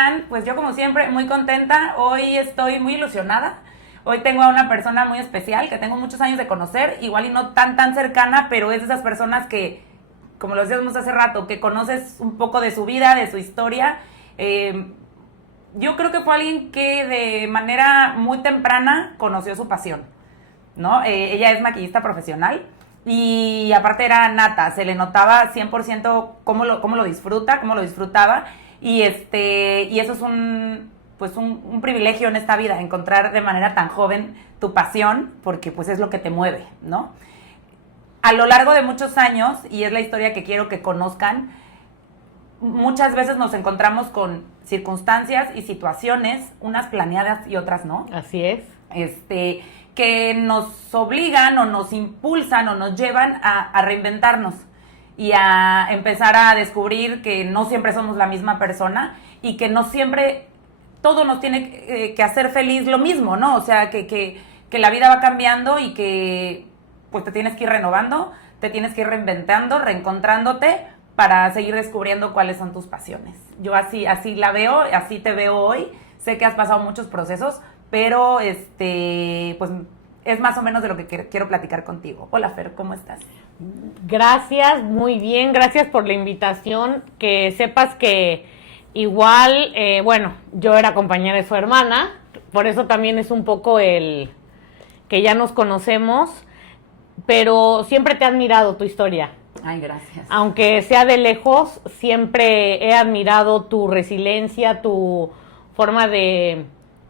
están? Pues yo como siempre muy contenta, hoy estoy muy ilusionada. Hoy tengo a una persona muy especial que tengo muchos años de conocer, igual y no tan cercana, pero es de esas personas que, como lo decíamos hace rato, que conoces un poco de su vida, de su historia. Yo creo que fue alguien que de manera muy temprana conoció su pasión, ¿no? Ella es maquillista profesional y aparte era nata, se le notaba 100% cómo lo disfruta, cómo lo disfrutaba y eso es un privilegio en esta vida, encontrar de manera tan joven tu pasión, porque pues es lo que te mueve, ¿no? A lo largo de muchos años, y es la historia que quiero que conozcan, muchas veces nos encontramos con circunstancias y situaciones, unas planeadas y otras no. Así es. Que nos obligan o nos impulsan o nos llevan a reinventarnos y a empezar a descubrir que no siempre somos la misma persona y que no siempre todo nos tiene que hacer feliz lo mismo, ¿no? O sea, que la vida va cambiando y que pues te tienes que ir renovando, te tienes que ir reinventando, reencontrándote para seguir descubriendo cuáles son tus pasiones. Yo así la veo, así te veo hoy. Sé que has pasado muchos procesos, pero pues es más o menos de lo que quiero platicar contigo. Hola, Fer, ¿cómo estás? Gracias, muy bien, gracias por la invitación. Que sepas que igual, yo era compañera de su hermana, por eso también es un poco el que ya nos conocemos, pero siempre te he admirado tu historia. Ay, gracias. Aunque sea de lejos, siempre he admirado tu resiliencia, tu forma de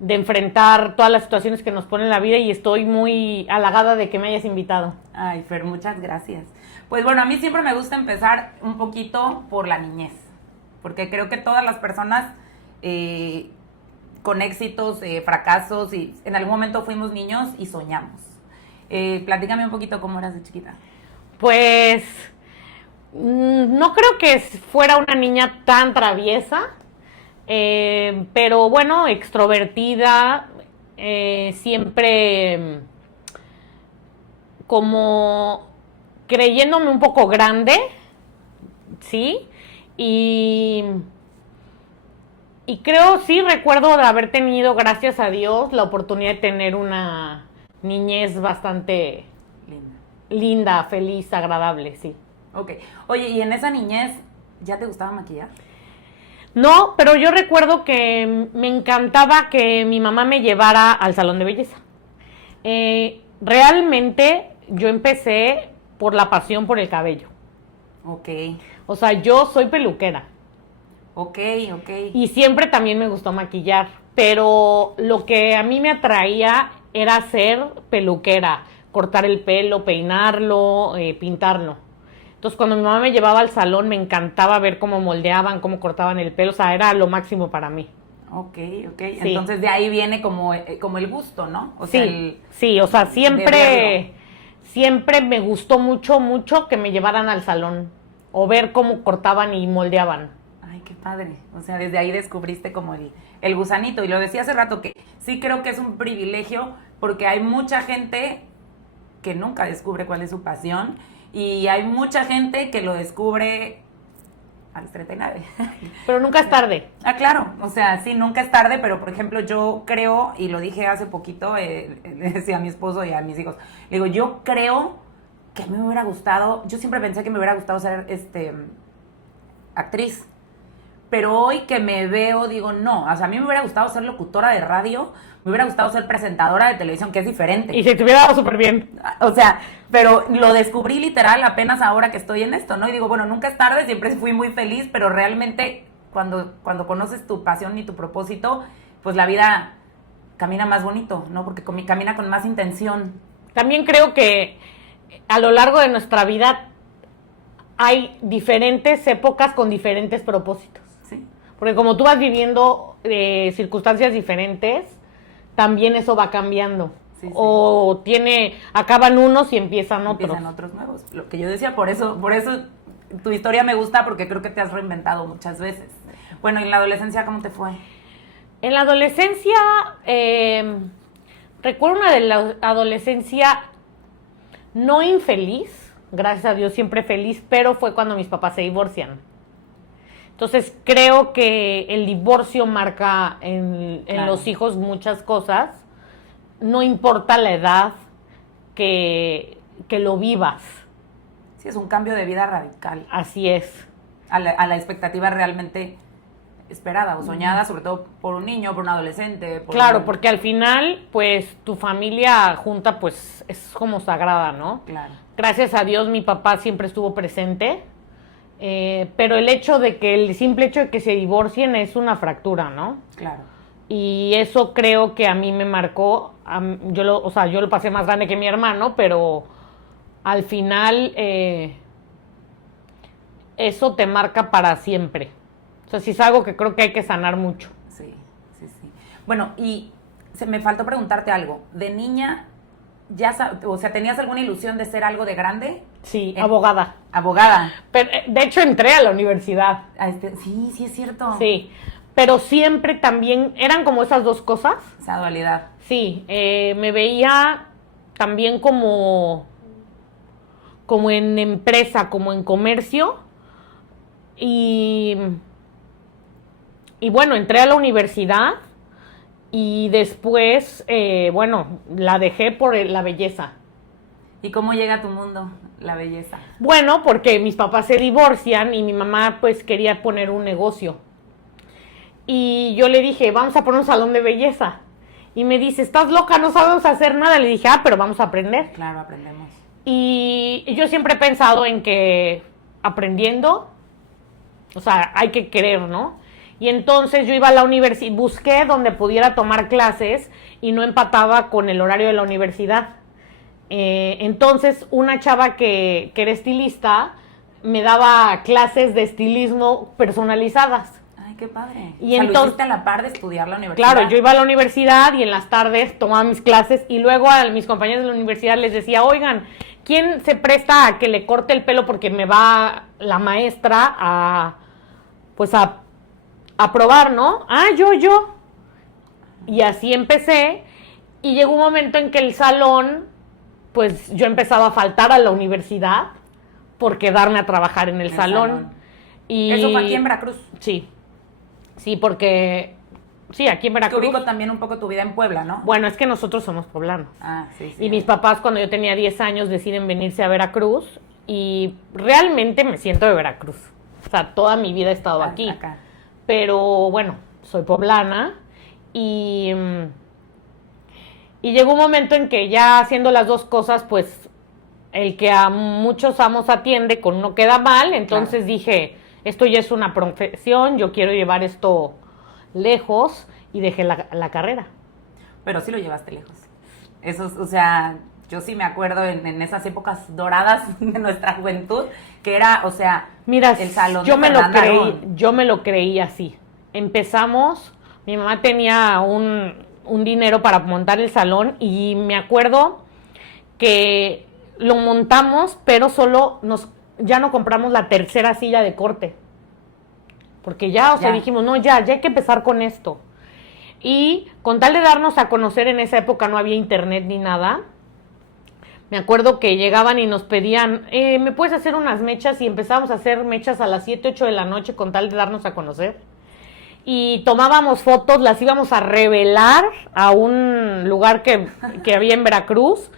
enfrentar todas las situaciones que nos ponen en la vida y estoy muy halagada de que me hayas invitado. Ay, Fer, muchas gracias. Pues bueno, a mí siempre me gusta empezar un poquito por la niñez, porque creo que todas las personas con éxitos, fracasos, y en algún momento fuimos niños y soñamos. Platícame un poquito cómo eras de chiquita. Pues no creo que fuera una niña tan traviesa, pero bueno, extrovertida, siempre como creyéndome un poco grande, ¿sí? Y creo, sí, recuerdo de haber tenido, gracias a Dios, la oportunidad de tener una niñez bastante linda, feliz, agradable, sí. Ok. Oye, ¿y en esa niñez ya te gustaba maquillar? No, pero yo recuerdo que me encantaba que mi mamá me llevara al salón de belleza. Realmente yo empecé por la pasión por el cabello. Ok. O sea, yo soy peluquera. Ok. Y siempre también me gustó maquillar, pero lo que a mí me atraía era ser peluquera, cortar el pelo, peinarlo, pintarlo. Entonces, cuando mi mamá me llevaba al salón, me encantaba ver cómo moldeaban, cómo cortaban el pelo. O sea, era lo máximo para mí. Ok. Sí. Entonces, de ahí viene como el gusto, ¿no? O sea, sí, o sea, siempre me gustó mucho que me llevaran al salón o ver cómo cortaban y moldeaban. Ay, qué padre. O sea, desde ahí descubriste como el gusanito. Y lo decía hace rato que sí creo que es un privilegio porque hay mucha gente que nunca descubre cuál es su pasión y hay mucha gente que lo descubre a los 39. Pero nunca es tarde. Ah, claro, o sea, sí, nunca es tarde, pero por ejemplo yo creo, y lo dije hace poquito, le decía a mi esposo y a mis hijos, le digo, yo creo que a mí me hubiera gustado, yo siempre pensé que me hubiera gustado ser actriz, pero hoy que me veo, digo, no, o sea, a mí me hubiera gustado ser locutora de radio, me hubiera gustado ser presentadora de televisión, que es diferente. Y se te hubiera dado súper bien. O sea, pero lo descubrí literal apenas ahora que estoy en esto, ¿no? Y digo, bueno, nunca es tarde, siempre fui muy feliz, pero realmente cuando conoces tu pasión y tu propósito, pues la vida camina más bonito, ¿no? Porque camina con más intención. También creo que a lo largo de nuestra vida hay diferentes épocas con diferentes propósitos. Sí. Porque como tú vas viviendo circunstancias diferentes, también eso va cambiando. Sí. O acaban unos y empiezan otros. Empiezan otros nuevos. Lo que yo decía, por eso tu historia me gusta, porque creo que te has reinventado muchas veces. Bueno, ¿en la adolescencia cómo te fue? En la adolescencia, recuerdo una de la adolescencia no infeliz, gracias a Dios siempre feliz, pero fue cuando mis papás se divorcian. Entonces creo que el divorcio marca en Claro. los hijos muchas cosas, no importa la edad que lo vivas, Sí, es un cambio de vida radical así es. a la expectativa realmente esperada o soñada, sobre todo por un niño, por un adolescente. Claro, porque al final, pues, tu familia junta, pues, es como sagrada, ¿no? Claro, Gracias a Dios mi papá siempre estuvo presente, pero el simple hecho de que se divorcien es una fractura, ¿no? claro. Y eso creo que a mí me marcó, yo lo pasé más grande que mi hermano, pero al final eso te marca para siempre. O sea, sí es algo que creo que hay que sanar mucho. Sí, sí, sí. Bueno, y me faltó preguntarte algo. De niña, o sea, ¿tenías alguna ilusión de ser algo de grande? Sí, abogada. Abogada. Pero, de hecho, entré a la universidad. Sí, sí es cierto. Sí, pero siempre también eran como esas dos cosas. Esa dualidad. Sí, me veía también como en empresa, como en comercio. Y bueno, entré a la universidad y después, la dejé por la belleza. ¿Y cómo llega a tu mundo la belleza? Bueno, porque mis papás se divorcian y mi mamá pues quería poner un negocio. Y yo le dije, vamos a poner un salón de belleza. Y me dice, ¿estás loca? No sabemos hacer nada. Le dije, pero vamos a aprender. Claro, aprendemos. Y yo siempre he pensado en que aprendiendo, o sea, hay que querer, ¿no? Y entonces yo iba a la universidad, busqué donde pudiera tomar clases y no empataba con el horario de la universidad. Entonces una chava que era estilista me daba clases de estilismo personalizadas. Ay, qué padre. Y O sea, entonces, ¿lo hiciste a la par de estudiar la universidad? claro, yo iba a la universidad y en las tardes tomaba mis clases y luego a mis compañeros de la universidad les decía, oigan, ¿quién se presta a que le corte el pelo porque me va la maestra a probar, ¿no? Yo. Y así empecé y llegó un momento en que el salón, pues yo empezaba a faltar a la universidad por quedarme a trabajar en el salón. Y eso fue aquí en Veracruz. Sí, porque sí, aquí en Te Veracruz. ubico también un poco tu vida en Puebla, ¿no? Bueno, es que nosotros somos poblanos. Ah, sí, sí. Y mis papás, cuando yo tenía 10 años, deciden venirse a Veracruz y realmente me siento de Veracruz. O sea, toda mi vida he estado aquí. Acá. Pero bueno, soy poblana y llegó un momento en que ya haciendo las dos cosas, pues el que a muchos amos atiende con no queda mal. Entonces dije, esto ya es una profesión, yo quiero llevar esto lejos y dejé la carrera. Pero sí lo llevaste lejos. Eso, o sea, yo sí me acuerdo en esas épocas doradas de nuestra juventud, que era, o sea, Mira, el salón yo de me lo Fernanda creí, Arón. yo me lo creí así. Empezamos, mi mamá tenía un dinero para montar el salón y me acuerdo que lo montamos, pero ya no compramos la tercera silla de corte. Porque ya, dijimos, no, ya hay que empezar con esto. Y con tal de darnos a conocer, en esa época no había internet ni nada. Me acuerdo que llegaban y nos pedían, ¿me puedes hacer unas mechas? Y empezábamos a hacer mechas a las 7, 8 de la noche con tal de darnos a conocer. Y tomábamos fotos, las íbamos a revelar a un lugar que había en Veracruz.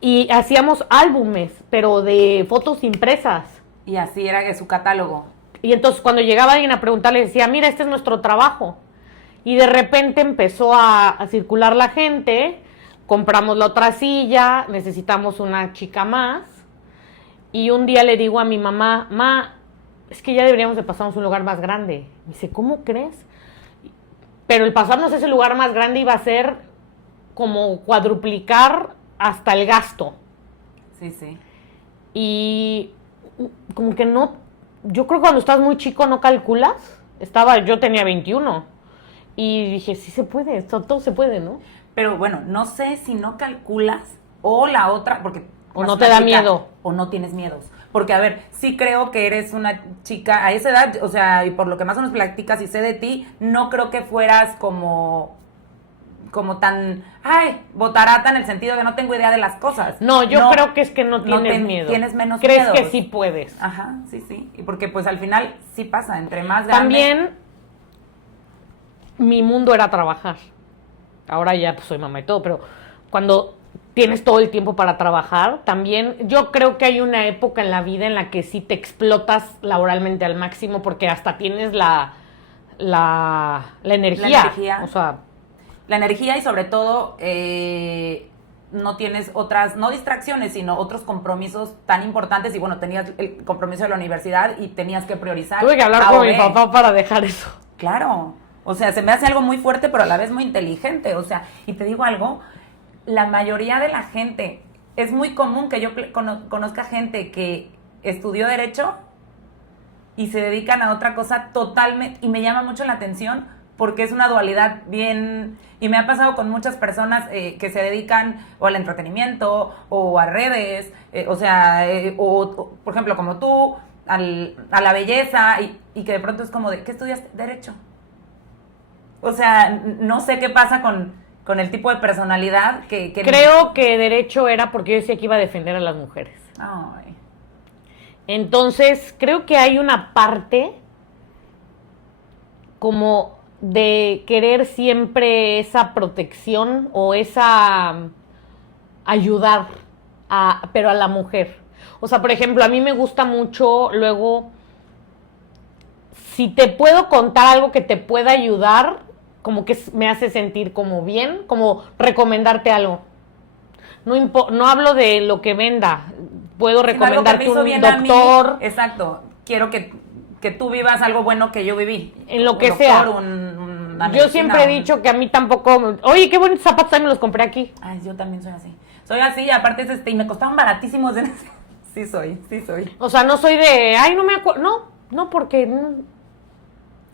Y hacíamos álbumes, pero de fotos impresas. Y así era su catálogo. Y entonces cuando llegaba alguien a preguntarle, decía, mira, este es nuestro trabajo. Y de repente empezó a circular la gente, compramos la otra silla, necesitamos una chica más. Y un día le digo a mi mamá, es que ya deberíamos de pasarnos a un lugar más grande. Me dice, ¿cómo crees? Pero el pasarnos a ese lugar más grande iba a ser como cuadruplicar hasta el gasto. Sí, sí. Y como que no, yo creo que cuando estás muy chico no calculas. Yo tenía 21 y dije, sí se puede, todo se puede, ¿no? Pero bueno, no sé si no calculas o la otra, porque... O no te da miedo. O no tienes miedos. Porque, a ver, sí creo que eres una chica a esa edad, o sea, y por lo que más o menos platicas y sé de ti, no creo que fueras como como tan, ay, botarata en el sentido de no tengo idea de las cosas. No, yo creo que es que no tienes miedo. Tienes menos ¿Crees miedo? que sí puedes? Ajá, sí. Y porque pues al final sí pasa, entre más grande. También mi mundo era trabajar. Ahora ya pues, soy mamá y todo, pero cuando tienes todo el tiempo para trabajar, también yo creo que hay una época en la vida en la que sí te explotas laboralmente al máximo porque hasta tienes la energía. La energía. O sea, la energía y sobre todo no tienes otras, no distracciones, sino otros compromisos tan importantes. Y bueno, tenías el compromiso de la universidad y tenías que priorizar. tuve que hablar con mi papá para dejar eso. Claro, o sea, se me hace algo muy fuerte, pero a la vez muy inteligente. O sea, y te digo algo, la mayoría de la gente, es muy común que yo conozca gente que estudió Derecho y se dedican a otra cosa totalmente, y me llama mucho la atención porque es una dualidad bien, y me ha pasado con muchas personas que se dedican o al entretenimiento o a redes, o por ejemplo como tú, a la belleza, y que de pronto es como de, ¿qué estudiaste? Derecho. O sea, no sé qué pasa con el tipo de personalidad que... Creo que Derecho era porque yo decía que iba a defender a las mujeres. Ay. Entonces, creo que hay una parte como de querer siempre esa protección o esa ayudar, pero a la mujer. O sea, por ejemplo, a mí me gusta mucho luego, si te puedo contar algo que te pueda ayudar, como que me hace sentir como bien, como recomendarte algo. No hablo de lo que venda, puedo recomendarte un doctor. Exacto, quiero que tú vivas algo bueno que yo viví. En lo que doctor, sea. Yo siempre he dicho que a mí tampoco... Oye, qué bonitos zapatos, ahí me los compré aquí. Ay, yo también soy así. Soy así, aparte y me costaban baratísimos. Sí soy. O sea, no soy de... Ay, no me acuerdo... No, porque...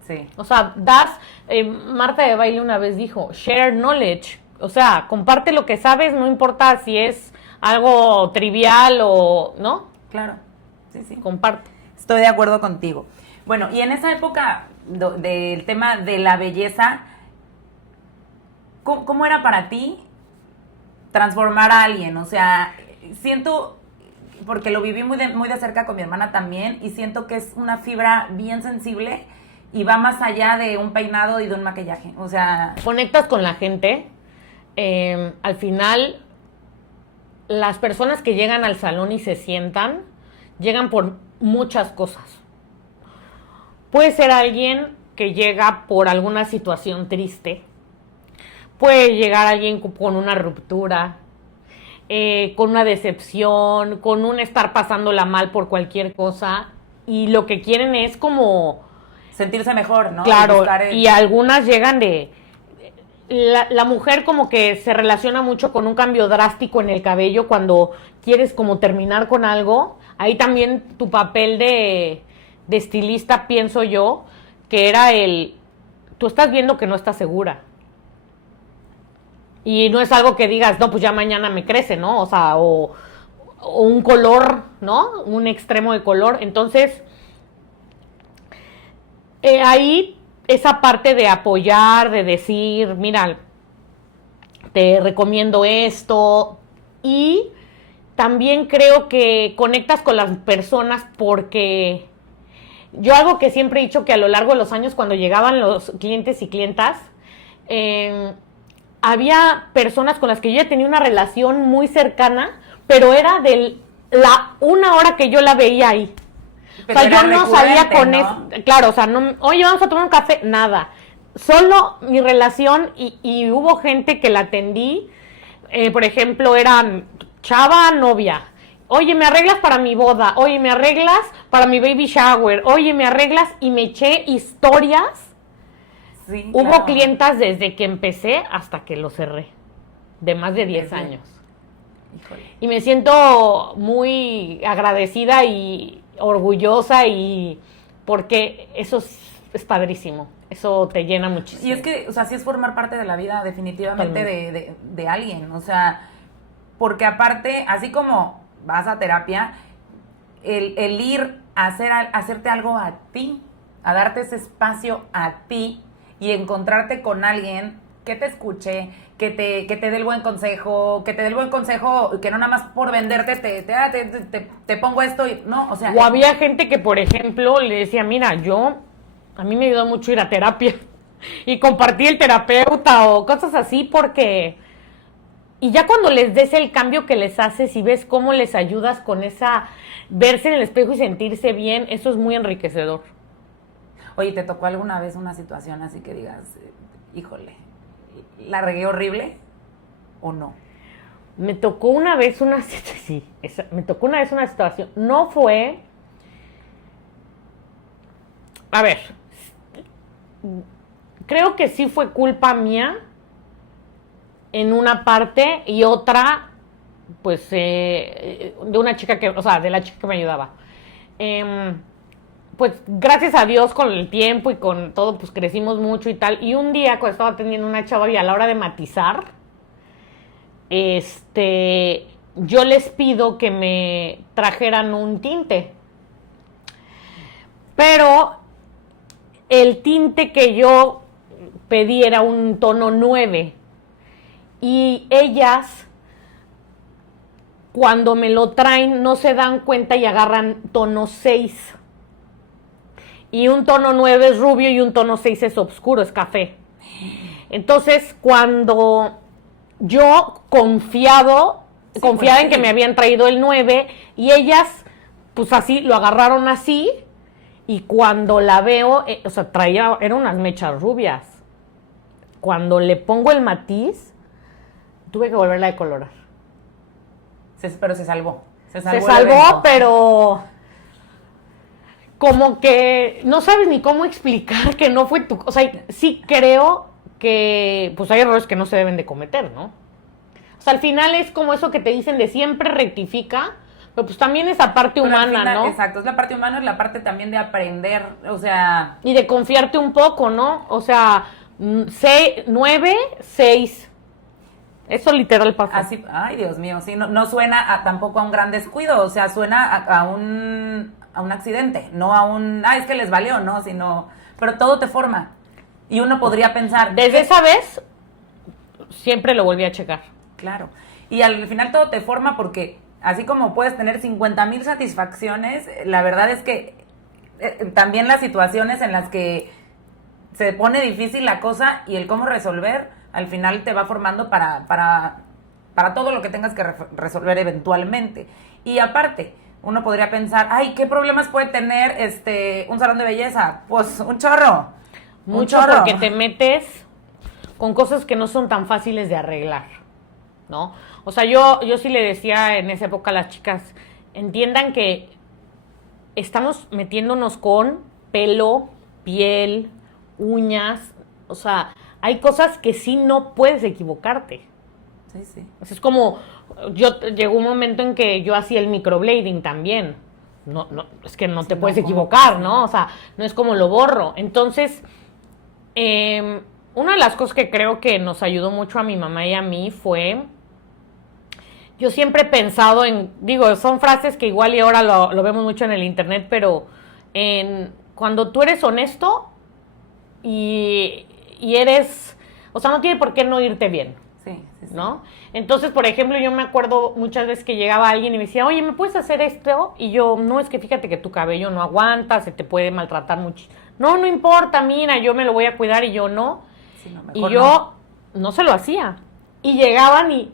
Sí. O sea, Marta de Baile una vez dijo, share knowledge. O sea, comparte lo que sabes, no importa si es algo trivial o... ¿No? Claro, sí. Comparte. Estoy de acuerdo contigo. Bueno, y en esa época del tema de la belleza, ¿cómo era para ti transformar a alguien? O sea, siento, porque lo viví muy de cerca con mi hermana también, y siento que es una fibra bien sensible y va más allá de un peinado y de un maquillaje. O sea... Conectas con la gente. Al final, las personas que llegan al salón y se sientan, llegan por muchas cosas. Puede ser alguien que llega por alguna situación triste. Puede llegar alguien con una ruptura, con una decepción, con un estar pasándola mal por cualquier cosa. Y lo que quieren es como... sentirse mejor, ¿no? Claro, y algunas llegan de... La mujer como que se relaciona mucho con un cambio drástico en el cabello cuando quieres como terminar con algo. Ahí también tu papel de estilista, pienso yo, que era tú estás viendo que no estás segura. Y no es algo que digas, no, pues ya mañana me crece, ¿no? O sea, o un color, ¿no? Un extremo de color. Entonces, ahí esa parte de apoyar, de decir, mira, te recomiendo esto. Y también creo que conectas con las personas porque yo algo que siempre he dicho que a lo largo de los años cuando llegaban los clientes y clientas, había personas con las que yo ya tenía una relación muy cercana, pero era de la 1 hora que yo la veía ahí. Pero o sea, yo no salía con ¿no? eso. Claro, o sea, no, oye, vamos a tomar un café, nada. Solo mi relación y hubo gente que la atendí, por ejemplo, eran chava, novia. Oye, ¿me arreglas para mi boda? Oye, ¿me arreglas para mi baby shower? Oye, ¿me arreglas? Y me eché historias. Sí, Hubo claro. clientas desde que empecé hasta que lo cerré, de más de 10 años. Híjole. Y me siento muy agradecida y orgullosa y porque eso es padrísimo, eso te llena muchísimo. Y es que, o sea, sí es formar parte de la vida definitivamente de alguien, o sea, porque aparte, así como vas a terapia, el ir a hacerte algo a ti, a darte ese espacio a ti y encontrarte con alguien que te escuche, que te dé el buen consejo, que no nada más por venderte te pongo esto y no, o sea. O había gente que, por ejemplo, le decía, mira, a mí me ayudó mucho ir a terapia y compartir el terapeuta o cosas así porque... Y ya cuando les des el cambio que les haces y ves cómo les ayudas con esa... verse en el espejo y sentirse bien, eso es muy enriquecedor. Oye, ¿te tocó alguna vez una situación así que digas, híjole, la regué horrible o no? Me tocó una vez una situación. No fue... A ver, creo que sí fue culpa mía en una parte y otra, pues, de una chica que, o sea, de la chica que me ayudaba. Pues, gracias a Dios, con el tiempo y con todo, pues, crecimos mucho y tal. Y un día, cuando estaba atendiendo una chava y a la hora de matizar, yo les pido que me trajeran un tinte. Pero el tinte que yo pedí era un tono 9. Y ellas, cuando me lo traen, no se dan cuenta y agarran tono 6. Y un tono 9 es rubio y un tono 6 es oscuro, es café. Entonces, cuando yo confiada en que me habían traído el 9, y ellas, pues así, lo agarraron así, y cuando la veo, o sea, eran unas mechas rubias. Cuando le pongo el matiz, tuve que volverla a decolorar. Pero se salvó. Se salvó, pero como que no sabes ni cómo explicar que no fue tu... O sea, sí creo que pues hay errores que no se deben de cometer, ¿no? O sea, al final es como eso que te dicen de siempre rectifica, pero pues también esa parte humana, final, ¿no? Exacto, es la parte humana, es la parte también de aprender, o sea... Y de confiarte un poco, ¿no? O sea, 9, 6... Eso literal pasó. Así, ay, Dios mío, sí, no suena tampoco a un gran descuido, o sea, suena a un accidente, no a es que les valió, ¿no? Sino, pero todo te forma. Y uno podría pensar... Desde esa vez, siempre lo volví a checar. Claro. Y al final todo te forma porque, así como puedes tener 50,000 satisfacciones, la verdad es que también las situaciones en las que se pone difícil la cosa y el cómo resolver... al final te va formando para todo lo que tengas que resolver eventualmente. Y aparte, uno podría pensar, ay, ¿qué problemas puede tener un salón de belleza? Pues un chorro. Mucho porque te metes con cosas que no son tan fáciles de arreglar, ¿no? O sea, yo sí le decía en esa época a las chicas, entiendan que estamos metiéndonos con pelo, piel, uñas, o sea... Hay cosas que sí no puedes equivocarte. Sí. Es como, llegó un momento en que yo hacía el microblading también. No, es que no te puedes equivocar, ¿no? O sea, no es como lo borro. Entonces, una de las cosas que creo que nos ayudó mucho a mi mamá y a mí fue, yo siempre he pensado son frases que igual y ahora lo vemos mucho en el internet, pero cuando tú eres honesto y eres, o sea, no tiene por qué no irte bien, sí. ¿no? Entonces, por ejemplo, yo me acuerdo muchas veces que llegaba alguien y me decía, oye, ¿me puedes hacer esto? Y yo, no, es que fíjate que tu cabello no aguanta, se te puede maltratar mucho. No importa, mira, yo me lo voy a cuidar y yo no. Sí, y yo no se lo hacía. Y llegaban y,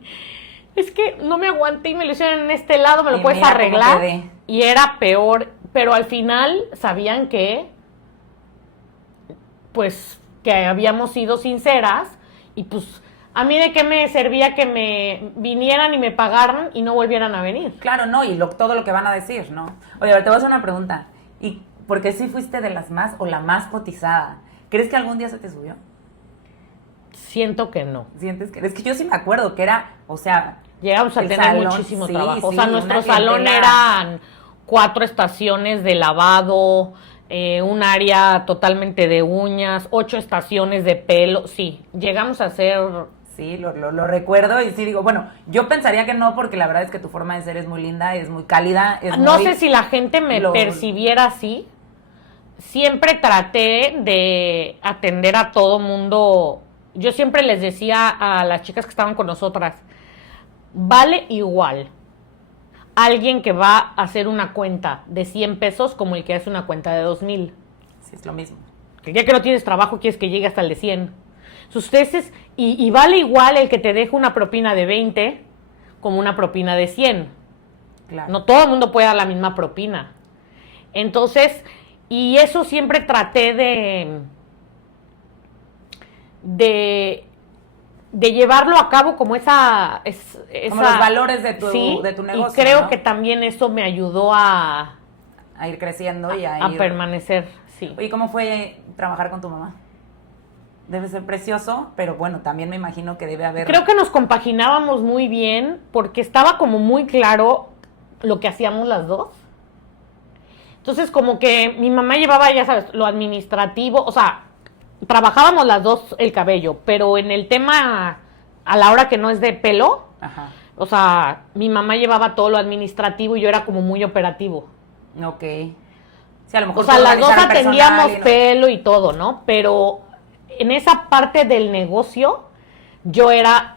es que no me aguanté y me lo hicieron en este lado, ¿me lo puedes arreglar? Y era peor, pero al final sabían que, pues... que habíamos sido sinceras y pues a mí de qué me servía que me vinieran y me pagaran y no volvieran a venir. Claro, no, y todo lo que van a decir, ¿no? Oye, a ver, te voy a hacer una pregunta. ¿Y por qué sí fuiste de las más o la más cotizada? ¿Crees que algún día se te subió? Siento que no. ¿Sientes que? Es que yo sí me acuerdo que era, o sea... Llegamos a tener muchísimo trabajo. O sea, nuestro salón eran 4 estaciones de lavado... un área totalmente de uñas, 8 estaciones de pelo, sí, llegamos a hacer... Sí, lo recuerdo y sí digo, bueno, yo pensaría que no porque la verdad es que tu forma de ser es muy linda, es muy cálida, no sé si la gente me percibiera así, siempre traté de atender a todo mundo yo siempre les decía a las chicas que estaban con nosotras, vale igual alguien que va a hacer una cuenta de 100 pesos como el que hace una cuenta de 2,000. Sí, es lo mismo. Que ya que no tienes trabajo, quieres que llegue hasta el de 100. Ustedes, y vale igual el que te deja una propina de 20 como una propina de 100. Claro. No todo el mundo puede dar la misma propina. Entonces, y eso siempre traté de llevarlo a cabo como como los valores de tu, sí, de tu negocio. Y creo ¿no? que también eso me ayudó a ir creciendo y a ir... permanecer, sí. Oye, ¿cómo fue trabajar con tu mamá? Debe ser precioso, pero bueno, también me imagino que debe haber... Creo que nos compaginábamos muy bien porque estaba como muy claro lo que hacíamos las dos. Entonces, como que mi mamá llevaba, ya sabes, lo administrativo, o sea, trabajábamos las dos el cabello, pero en el tema, a la hora que no es de pelo, Ajá. o sea, mi mamá llevaba todo lo administrativo y yo era como muy operativo. Ok. Sí, a lo mejor o sea, las dos organizar el atendíamos personal pelo y todo, ¿no? Pero en esa parte del negocio, yo era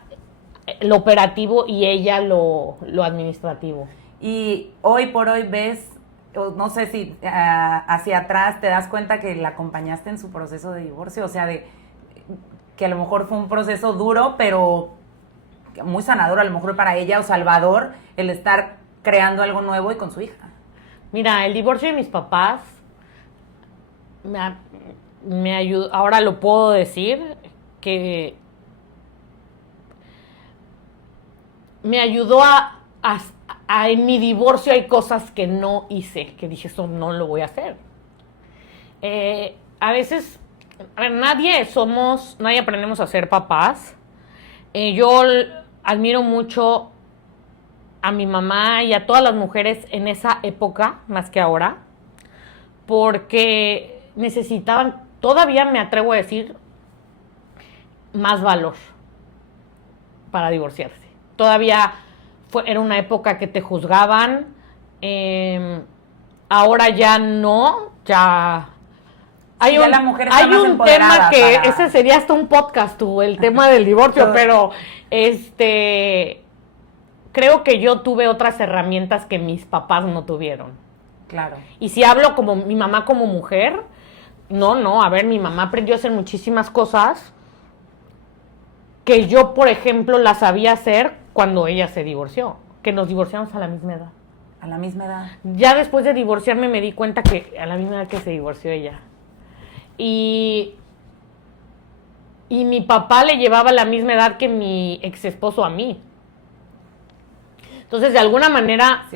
lo operativo y ella lo administrativo. Y hoy por hoy ves, no sé si hacia atrás te das cuenta que la acompañaste en su proceso de divorcio, o sea, de que a lo mejor fue un proceso duro, pero muy sanador a lo mejor para ella o salvador el estar creando algo nuevo y con su hija. Mira, el divorcio de mis papás me ayudó, ahora lo puedo decir, que me ayudó a en mi divorcio hay cosas que no hice, que dije, eso no lo voy a hacer. A veces, nadie aprendemos a ser papás. Yo admiro mucho a mi mamá y a todas las mujeres en esa época, más que ahora, porque necesitaban, todavía me atrevo a decir, más valor para divorciarse. Todavía era una época que te juzgaban, ahora ya no, ya... Hay ya un, la mujer está hay más un tema que, para... ese sería hasta un podcast, el tema del divorcio, pero creo que yo tuve otras herramientas que mis papás no tuvieron. Claro. Y si hablo como mi mamá como mujer, a ver, mi mamá aprendió a hacer muchísimas cosas que yo, por ejemplo, las sabía hacer cuando ella se divorció, que nos divorciamos a la misma edad. A la misma edad. Ya después de divorciarme me di cuenta que a la misma edad que se divorció ella. Y mi papá le llevaba la misma edad que mi ex esposo a mí. Entonces, de alguna manera,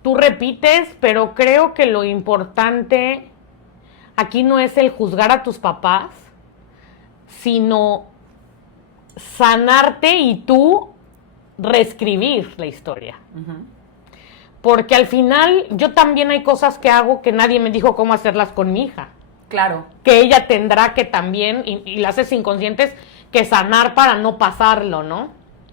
tú repites, pero creo que lo importante aquí no es el juzgar a tus papás, sino sanarte y tú reescribir la historia. Uh-huh. Porque al final yo también hay cosas que hago que nadie me dijo cómo hacerlas con mi hija. Claro. Que ella tendrá que también, y las haces inconscientes, que sanar para no pasarlo, ¿no?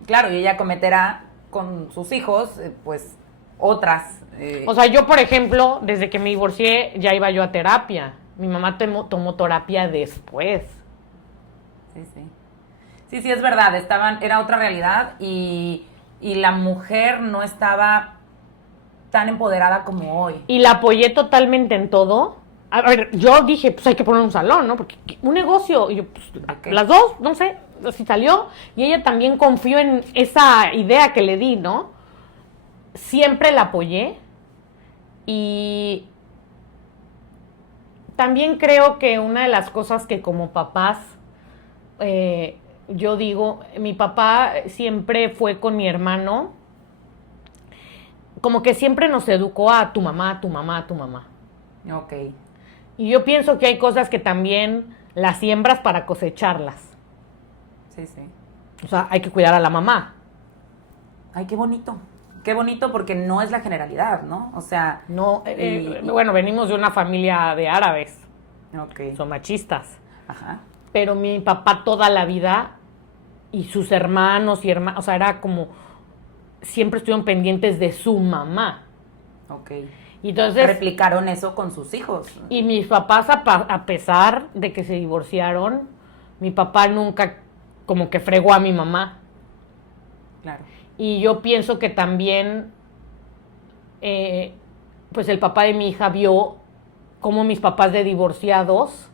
Claro, y ella cometerá con sus hijos, pues, otras. O sea, yo, por ejemplo, desde que me divorcié, ya iba yo a terapia. Mi mamá tomó terapia después. Sí, sí. Sí, es verdad, era otra realidad y la mujer no estaba tan empoderada como hoy. Y la apoyé totalmente en todo. A ver, yo dije, pues hay que poner un salón, ¿no? Porque un negocio, y yo, pues, okay. Las dos, no sé, así salió. Y ella también confió en esa idea que le di, ¿no? Siempre la apoyé. Y también creo que una de las cosas que como papás, yo digo, mi papá siempre fue con mi hermano, como que siempre nos educó a tu mamá, a tu mamá, a tu mamá. Ok. Y yo pienso que hay cosas que también las siembras para cosecharlas. Sí, sí. O sea, hay que cuidar a la mamá. Ay, qué bonito. Qué bonito porque no es la generalidad, ¿no? O sea... No, bueno, venimos de una familia de árabes. Ok. Son machistas. Ajá. Pero mi papá toda la vida y sus hermanos o sea, era como... Siempre estuvieron pendientes de su mamá. Ok. Y entonces... Replicaron eso con sus hijos. Y mis papás, a pesar de que se divorciaron, Mi papá nunca como que fregó a mi mamá. Claro. Y yo pienso que también, pues el papá de mi hija vio cómo mis papás de divorciados,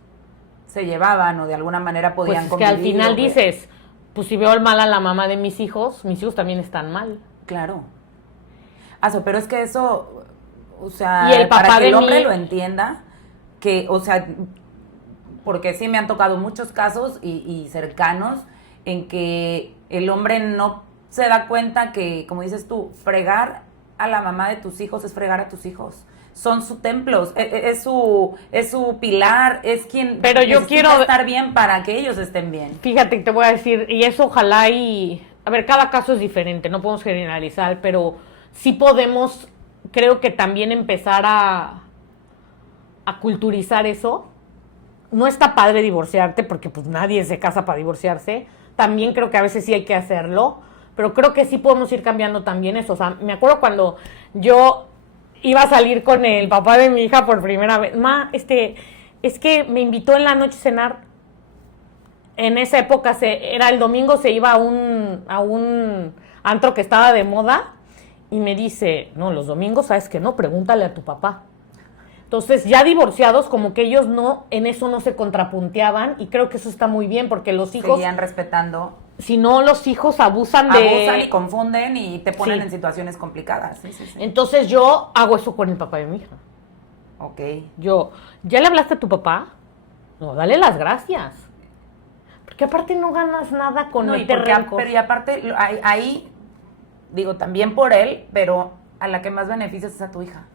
Se llevaban o de alguna manera pues podían es que al convivir, final o que- dices, pues si veo mal a la mamá de mis hijos también están mal. Claro. Pero es que eso, o sea, Y el papá para que de el hombre mí- lo entienda, que, o sea, porque sí me han tocado muchos casos y cercanos en que el hombre no se da cuenta que, como dices tú, fregar a la mamá de tus hijos es fregar a tus hijos. Son su templos, es su pilar, es quien Pero yo necesita quiero- estar bien para que ellos estén bien. Fíjate, te voy a decir, y eso ojalá y... A ver, cada caso es diferente, no podemos generalizar, pero sí podemos, creo que también empezar a culturizar eso. No está padre divorciarte porque pues nadie se casa para divorciarse. También creo que a veces sí hay que hacerlo, pero creo que sí podemos ir cambiando también eso. O sea, me acuerdo cuando yo iba a salir con el papá de mi hija por primera vez. Es que me invitó en la noche a cenar. En esa época era el domingo, se iba a un antro que estaba de moda y me dice, no, los domingos, ¿sabes qué? No, pregúntale a tu papá. Entonces, ya divorciados, como que ellos en eso no se contrapunteaban y creo que eso está muy bien porque los hijos, Seguían respetando, si no, los hijos abusan abusan y confunden y te ponen Sí. en situaciones complicadas. Sí, sí, sí. Entonces, yo hago eso con el papá de mi hija. Ok. ¿Ya le hablaste a tu papá? No, dale las gracias. Porque aparte no ganas nada con No, y meter porque rencor. pero y aparte, ahí, digo, también por él, pero a la que más beneficias es a tu hija.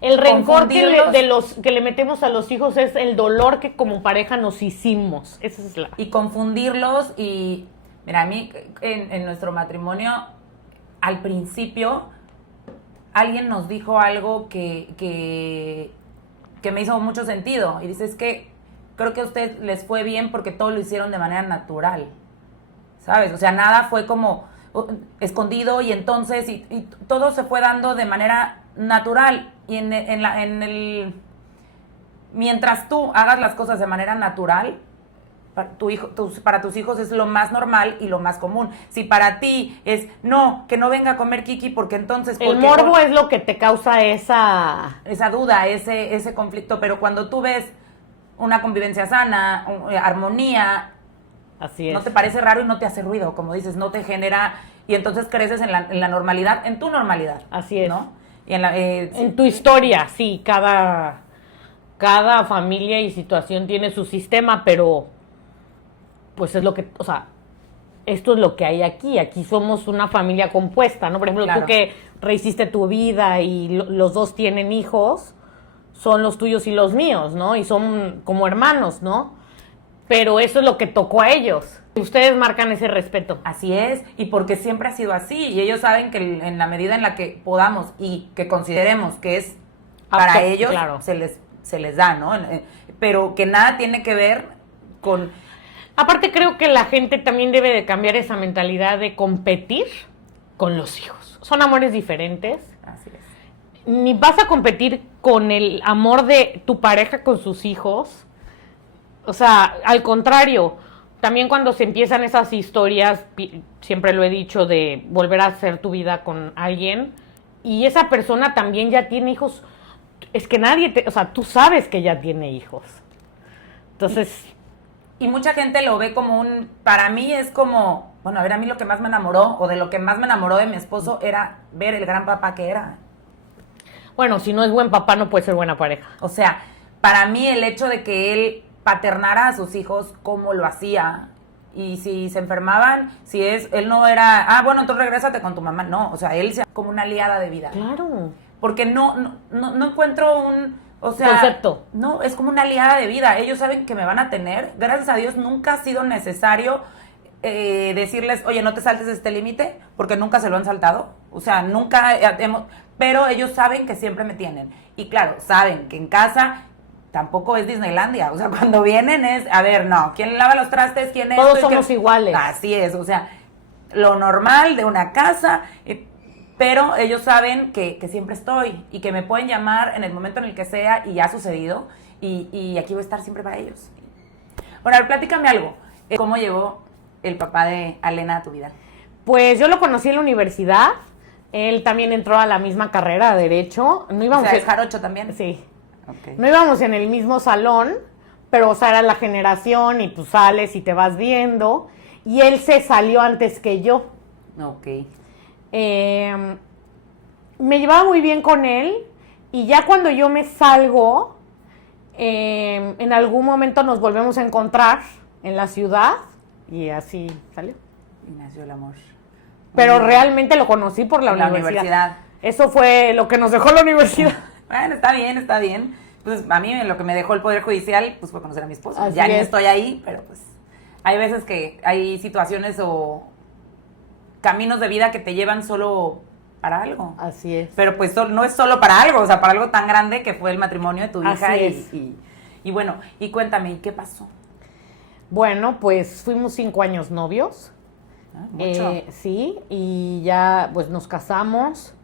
El rencor Confundirlos. que le metemos a los hijos es el dolor que como pareja nos hicimos. Esa es la... Y confundirlos y, mira, a mí en nuestro matrimonio, al principio, alguien nos dijo algo que me hizo mucho sentido. Y dice, es que creo que a ustedes les fue bien porque todo lo hicieron de manera natural, ¿sabes? O sea, nada fue como escondido y entonces, y todo se fue dando de manera natural. Y mientras tú hagas las cosas de manera natural, para tus hijos es lo más normal y lo más común. Si para ti es, no, que no venga a comer Kiki porque entonces... El morbo es lo que te causa esa duda, ese conflicto, pero cuando tú ves una convivencia sana, armonía, Así es. no te parece raro y no te hace ruido, como dices, no te genera... Y entonces creces en la normalidad, en tu normalidad. Así es. ¿no? Y en tu historia, sí, cada familia y situación tiene su sistema, pero pues es lo que, o sea, esto es lo que hay aquí. Aquí somos una familia compuesta, ¿no? Por ejemplo, Claro. tú que rehiciste tu vida y los dos tienen hijos, son los tuyos y los míos, ¿no? Y son como hermanos, ¿no? Pero eso es lo que tocó a ellos. Ustedes marcan ese respeto. Así es, y porque siempre ha sido así, y ellos saben que en la medida en la que podamos y que consideremos que es para Apto, ellos, claro. se les da, ¿no? Pero que nada tiene que ver con... Aparte creo que la gente también debe de cambiar esa mentalidad de competir con los hijos. Son amores diferentes. Así es. Ni vas a competir con el amor de tu pareja con sus hijos. O sea, al contrario, también cuando se empiezan esas historias, siempre lo he dicho, de volver a hacer tu vida con alguien, y esa persona también ya tiene hijos, es que o sea, tú sabes que ya tiene hijos. Entonces... Y mucha gente lo ve como para mí es como, bueno, a ver, a mí lo que más me enamoró, o de lo que más me enamoró de mi esposo, era ver el gran papá que era. Bueno, si no es buen papá, no puede ser buena pareja. O sea, para mí el hecho de que él paternara a sus hijos como lo hacía, y si se enfermaban, él no era, bueno, entonces regrésate con tu mamá, no, o sea, él se como una aliada de vida. Claro. Porque no encuentro Concepto. No, es como una aliada de vida. Ellos saben que me van a tener. Gracias a Dios nunca ha sido necesario decirles, oye, no te saltes este límite, porque nunca se lo han saltado. O sea, nunca pero ellos saben que siempre me tienen. Y claro, saben que en casa tampoco es Disneylandia. O sea, cuando vienen a ver, no, ¿quién lava los trastes? ¿Quién es? Todos somos iguales. Así es, o sea, lo normal de una casa... Pero ellos saben que siempre estoy y que me pueden llamar en el momento en el que sea y ya ha sucedido y aquí voy a estar siempre para ellos. Bueno, a ver, platícame algo. ¿Cómo llegó el papá de Alena a tu vida? Pues yo lo conocí en la universidad. Él también entró a la misma carrera de Derecho. No íbamos O sea, ¿es jarocho también? Sí. Okay. No íbamos en el mismo salón, pero, o sea, era la generación y tú sales y te vas viendo. Y él se salió antes que yo. Ok. Me llevaba muy bien con él y ya cuando yo me salgo, en algún momento nos volvemos a encontrar en la ciudad y así salió. Y nació el amor. Pero realmente lo conocí por la universidad. Eso fue lo que nos dejó la universidad. Bueno, está bien, está bien. Pues a mí lo que me dejó el Poder Judicial pues fue conocer a mi esposo. Así ya ni es. estoy ahí, pero pues hay veces que hay situaciones o caminos de vida que te llevan solo para algo. Así es. Pero pues no es solo para algo, o sea, para algo tan grande que fue el matrimonio de tu hija. Así es. Y bueno, y cuéntame, ¿y qué pasó? Bueno, pues fuimos 5 años novios. Mucho. Sí, y ya pues nos casamos.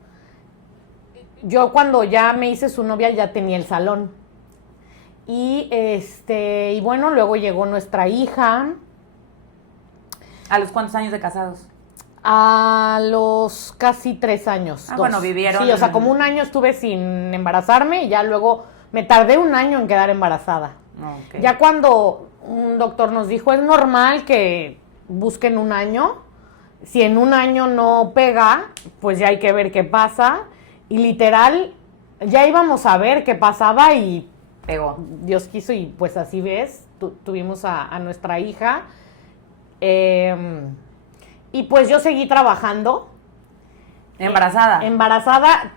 Yo cuando ya me hice su novia ya tenía el salón. Y bueno, luego llegó nuestra hija. ¿A los cuántos años de casados? A los casi 3 años. Bueno, vivieron. Sí, o sea, como un año estuve sin embarazarme y ya luego me tardé un año en quedar embarazada. Okay. Ya cuando un doctor nos dijo, es normal que busquen un año. Si en un año no pega, pues ya hay que ver qué pasa. Y literal, ya íbamos a ver qué pasaba y pegó. Dios quiso y pues así ves, tuvimos a nuestra hija. Y pues yo seguí trabajando. ¿Embarazada? Embarazada,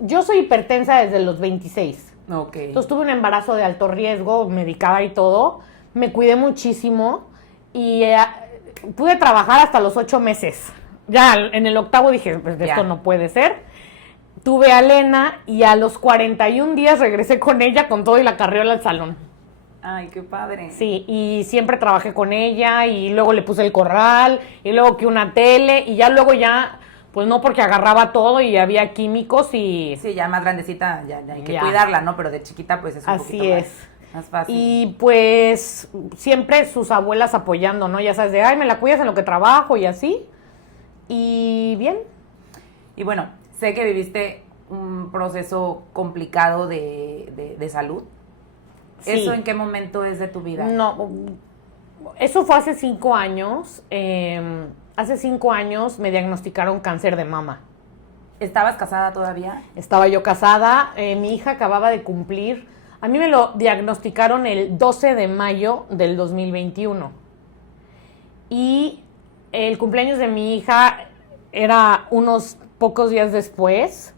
yo soy hipertensa desde los 26. Ok. Entonces tuve un embarazo de alto riesgo, medicada y todo. Me cuidé muchísimo y pude trabajar hasta los 8 meses. Ya en el 8º dije, pues esto no puede ser. Tuve a Elena y a los 41 días regresé con ella con todo y la carriola al salón. Ay, qué padre. Sí, y siempre trabajé con ella y luego le puse el corral y luego que una tele y ya luego pues no, porque agarraba todo y había químicos y... Sí, ya más grandecita ya hay que cuidarla, ¿no? Pero de chiquita pues es un así poquito es. Más fácil. Y pues siempre sus abuelas apoyando, ¿no? Ya sabes, de, ay, me la cuidas en lo que trabajo y así. Y bien. Y bueno, sé que viviste un proceso complicado de salud. Sí. ¿Eso en qué momento es de tu vida? No, eso fue hace 5 años. Hace 5 años me diagnosticaron cáncer de mama. ¿Estabas casada todavía? Estaba yo casada, mi hija acababa de cumplir. A mí me lo diagnosticaron el 12 de mayo del 2021. Y el cumpleaños de mi hija era unos pocos días después.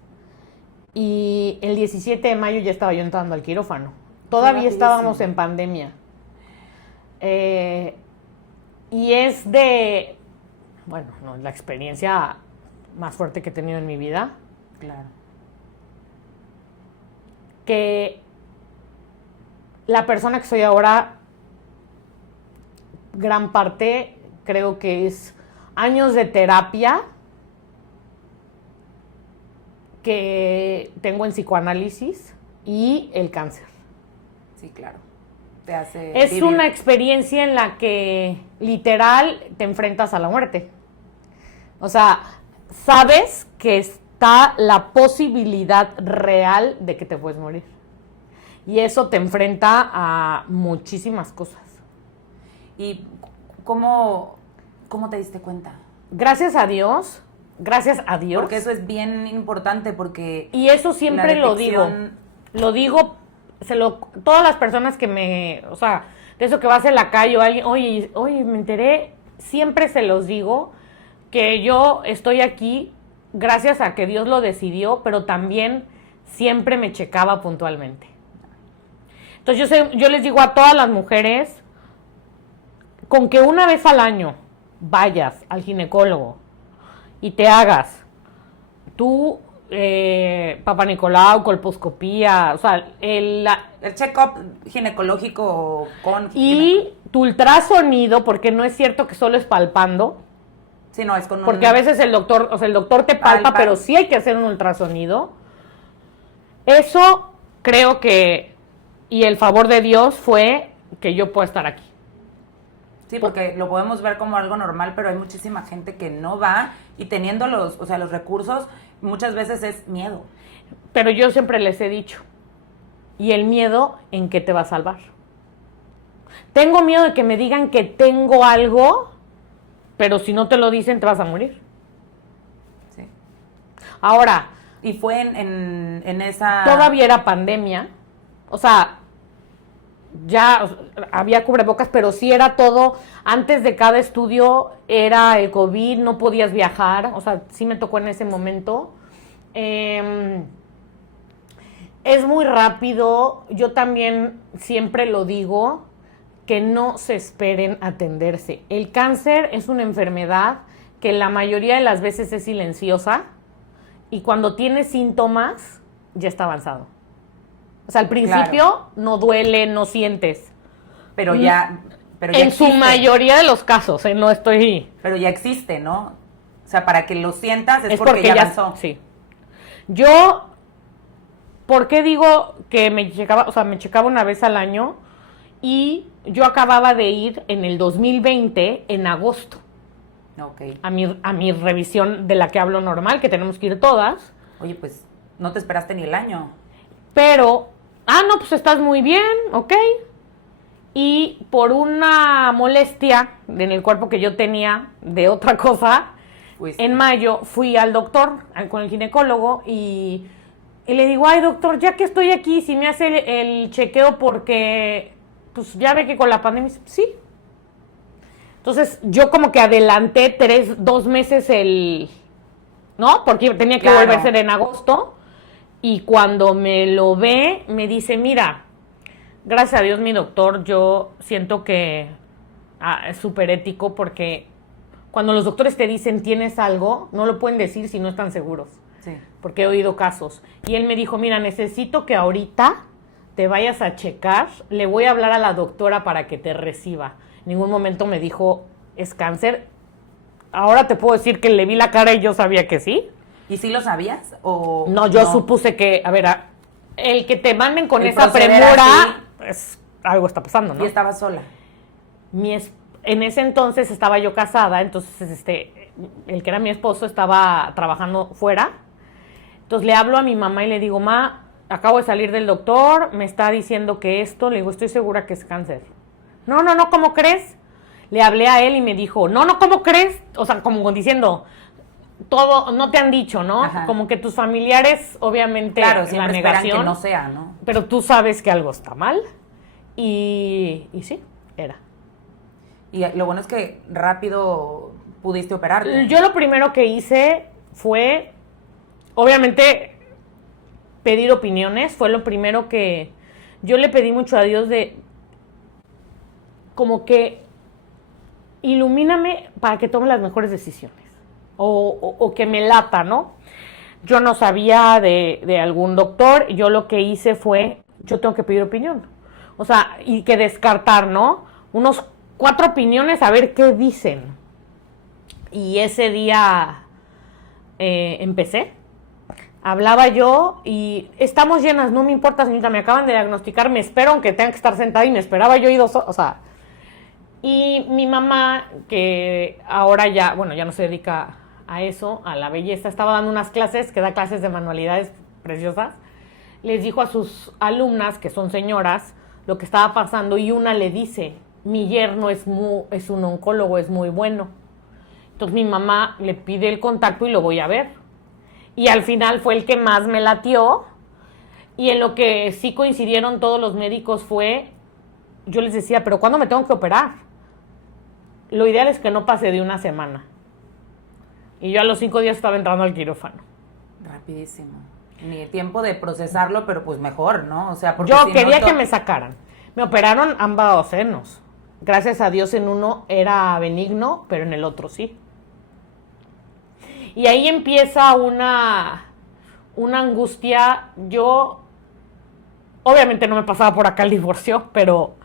Y el 17 de mayo ya estaba yo entrando al quirófano. Todavía estábamos en pandemia. Y es bueno, no, la experiencia más fuerte que he tenido en mi vida. Claro. Que la persona que soy ahora, gran parte, creo que es años de terapia que tengo en psicoanálisis y el cáncer. Sí, claro. Te hace Es vivir. una experiencia en la que literal te enfrentas a la muerte. O sea, sabes que está la posibilidad real de que te puedes morir. Y eso te enfrenta a muchísimas cosas. ¿Y cómo te diste cuenta? Gracias a Dios. Porque eso es bien importante porque... Y eso siempre la lo digo. Lo digo, todas las personas que o sea, de eso que vas en la calle o alguien, oye, me enteré, siempre se los digo que yo estoy aquí gracias a que Dios lo decidió, pero también siempre me checaba puntualmente. Entonces yo les digo a todas las mujeres, con que una vez al año vayas al ginecólogo y te hagas tu Papa Nicolau, colposcopía, o sea, el check-up ginecológico y tu ultrasonido, porque no es cierto que solo es palpando. Sí, no, es con porque a veces el doctor te palpa, pero sí hay que hacer un ultrasonido. Eso creo que, y el favor de Dios fue que yo pueda estar aquí. Sí, porque lo podemos ver como algo normal, pero hay muchísima gente que no va y teniendo los recursos, muchas veces es miedo. Pero yo siempre les he dicho, ¿y el miedo en qué te va a salvar? Tengo miedo de que me digan que tengo algo, pero si no te lo dicen te vas a morir. Sí. Ahora... Y fue en esa... Todavía era pandemia, o sea, ya había cubrebocas, pero sí era todo, antes de cada estudio era el COVID, no podías viajar, o sea, sí me tocó en ese momento. Es muy rápido, yo también siempre lo digo, que no se esperen a atenderse. El cáncer es una enfermedad que la mayoría de las veces es silenciosa, y cuando tienes síntomas, ya está avanzado. O sea, al principio no duele, no sientes. Pero ya en existe. su mayoría de los casos, no estoy... Pero ya existe, ¿no? O sea, para que lo sientas es porque ya avanzó. Sí. Yo, ¿por qué digo que me checaba? O sea, me checaba una vez al año y yo acababa de ir en el 2020, en agosto. Okay. A mi revisión de la que hablo normal, que tenemos que ir todas. Oye, pues no te esperaste ni el año. Pero, no, pues estás muy bien, ok. Y por una molestia en el cuerpo que yo tenía de otra cosa, en mayo fui al doctor, con el ginecólogo, y le digo, ay doctor, ya que estoy aquí, si me hace el chequeo porque, pues ya ve que con la pandemia, sí. Entonces, yo como que adelanté 2 meses ¿no? Porque tenía que volver a ser en agosto. Y cuando me lo ve, me dice, mira, gracias a Dios, mi doctor, yo siento que es súper ético porque cuando los doctores te dicen tienes algo, no lo pueden decir si no están seguros. Sí. Porque he oído casos. Y él me dijo, mira, necesito que ahorita te vayas a checar, le voy a hablar a la doctora para que te reciba. En ningún momento me dijo, es cáncer. Ahora te puedo decir que le vi la cara y yo sabía que sí. ¿Y sí lo sabías? O no, yo supuse que, a ver, el que te manden con el esa premura, pues algo está pasando, ¿no? Y estaba sola. En ese entonces estaba yo casada, entonces el que era mi esposo estaba trabajando fuera. Entonces le hablo a mi mamá y le digo, ma, acabo de salir del doctor, me está diciendo que esto, le digo, estoy segura que es cáncer. No, ¿cómo crees? Le hablé a él y me dijo, no, ¿cómo crees? O sea, como diciendo, todo, no te han dicho, ¿no? Ajá. Como que tus familiares, obviamente, claro, la negación. esperan que no sea, ¿no? Pero tú sabes que algo está mal. Y sí, era. Y lo bueno es que rápido pudiste operarte. Yo lo primero que hice fue, obviamente, pedir opiniones. Fue lo primero que yo le pedí mucho a Dios de, como que, ilumíname para que tome las mejores decisiones. O que me lata, ¿no? Yo no sabía de algún doctor. Yo lo que hice fue, yo tengo que pedir opinión. O sea, y que descartar, ¿no? Unos 4 opiniones a ver qué dicen. Y ese día empecé. Hablaba yo y estamos llenas, no me importa, señorita, me acaban de diagnosticar, me espero aunque tenga que estar sentada y me esperaba yo y 2 horas, o sea. Y mi mamá, que ahora ya no se dedica a eso, a la belleza, estaba dando unas clases, que da clases de manualidades preciosas, les dijo a sus alumnas, que son señoras, lo que estaba pasando, y una le dice, mi yerno es un oncólogo, es muy bueno. Entonces mi mamá le pide el contacto y lo voy a ver. Y al final fue el que más me latió, y en lo que sí coincidieron todos los médicos fue, yo les decía, ¿pero cuándo me tengo que operar? Lo ideal es que no pase de 1 semana. Y yo a los 5 días estaba entrando al quirófano. Rapidísimo. Ni tiempo de procesarlo, pero pues mejor, ¿no? O sea, porque yo si quería que me sacaran. Me operaron ambos senos. Gracias a Dios en uno era benigno, pero en el otro sí. Y ahí empieza una angustia. Yo, obviamente no me pasaba por acá el divorcio, pero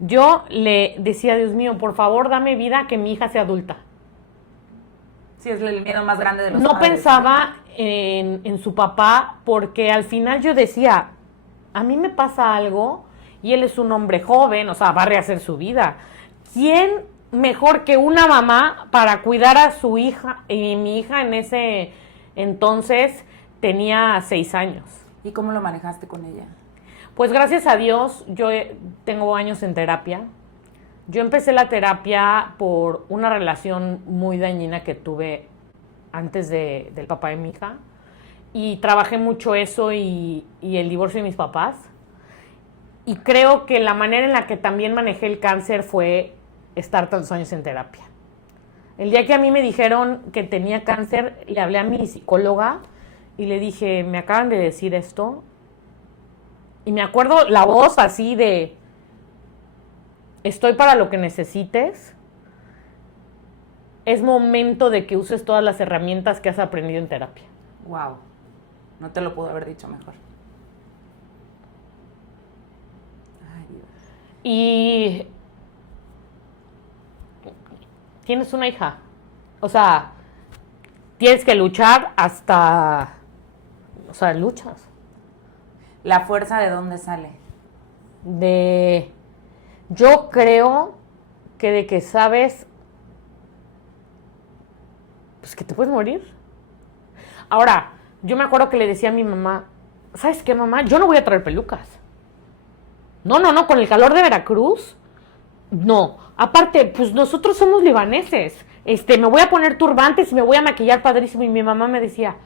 yo le decía, Dios mío, por favor, dame vida, que mi hija sea adulta. Sí, es el miedo más grande de los No padres. pensaba en su papá, porque al final yo decía, a mí me pasa algo y él es un hombre joven, o sea, va a rehacer su vida. ¿Quién mejor que una mamá para cuidar a su hija? Y mi hija en ese entonces tenía 6 años. ¿Y cómo lo manejaste con ella? Pues gracias a Dios, yo tengo años en terapia. Yo empecé la terapia por una relación muy dañina que tuve antes del papá de mi hija. Y trabajé mucho eso y el divorcio de mis papás. Y creo que la manera en la que también manejé el cáncer fue estar tantos años en terapia. El día que a mí me dijeron que tenía cáncer, le hablé a mi psicóloga y le dije, me acaban de decir esto. Y me acuerdo la voz así de, estoy para lo que necesites. Es momento de que uses todas las herramientas que has aprendido en terapia. Wow. No te lo puedo haber dicho mejor. Ay, Dios. Y tienes una hija. O sea, tienes que luchar hasta... O sea, luchas. ¿La fuerza de dónde sale? Yo creo que de que sabes... Pues que te puedes morir. Ahora, yo me acuerdo que le decía a mi mamá, ¿sabes qué, mamá? Yo no voy a traer pelucas. No, con el calor de Veracruz, no. Aparte, pues nosotros somos libaneses. Me voy a poner turbantes y me voy a maquillar padrísimo. Y mi mamá me decía,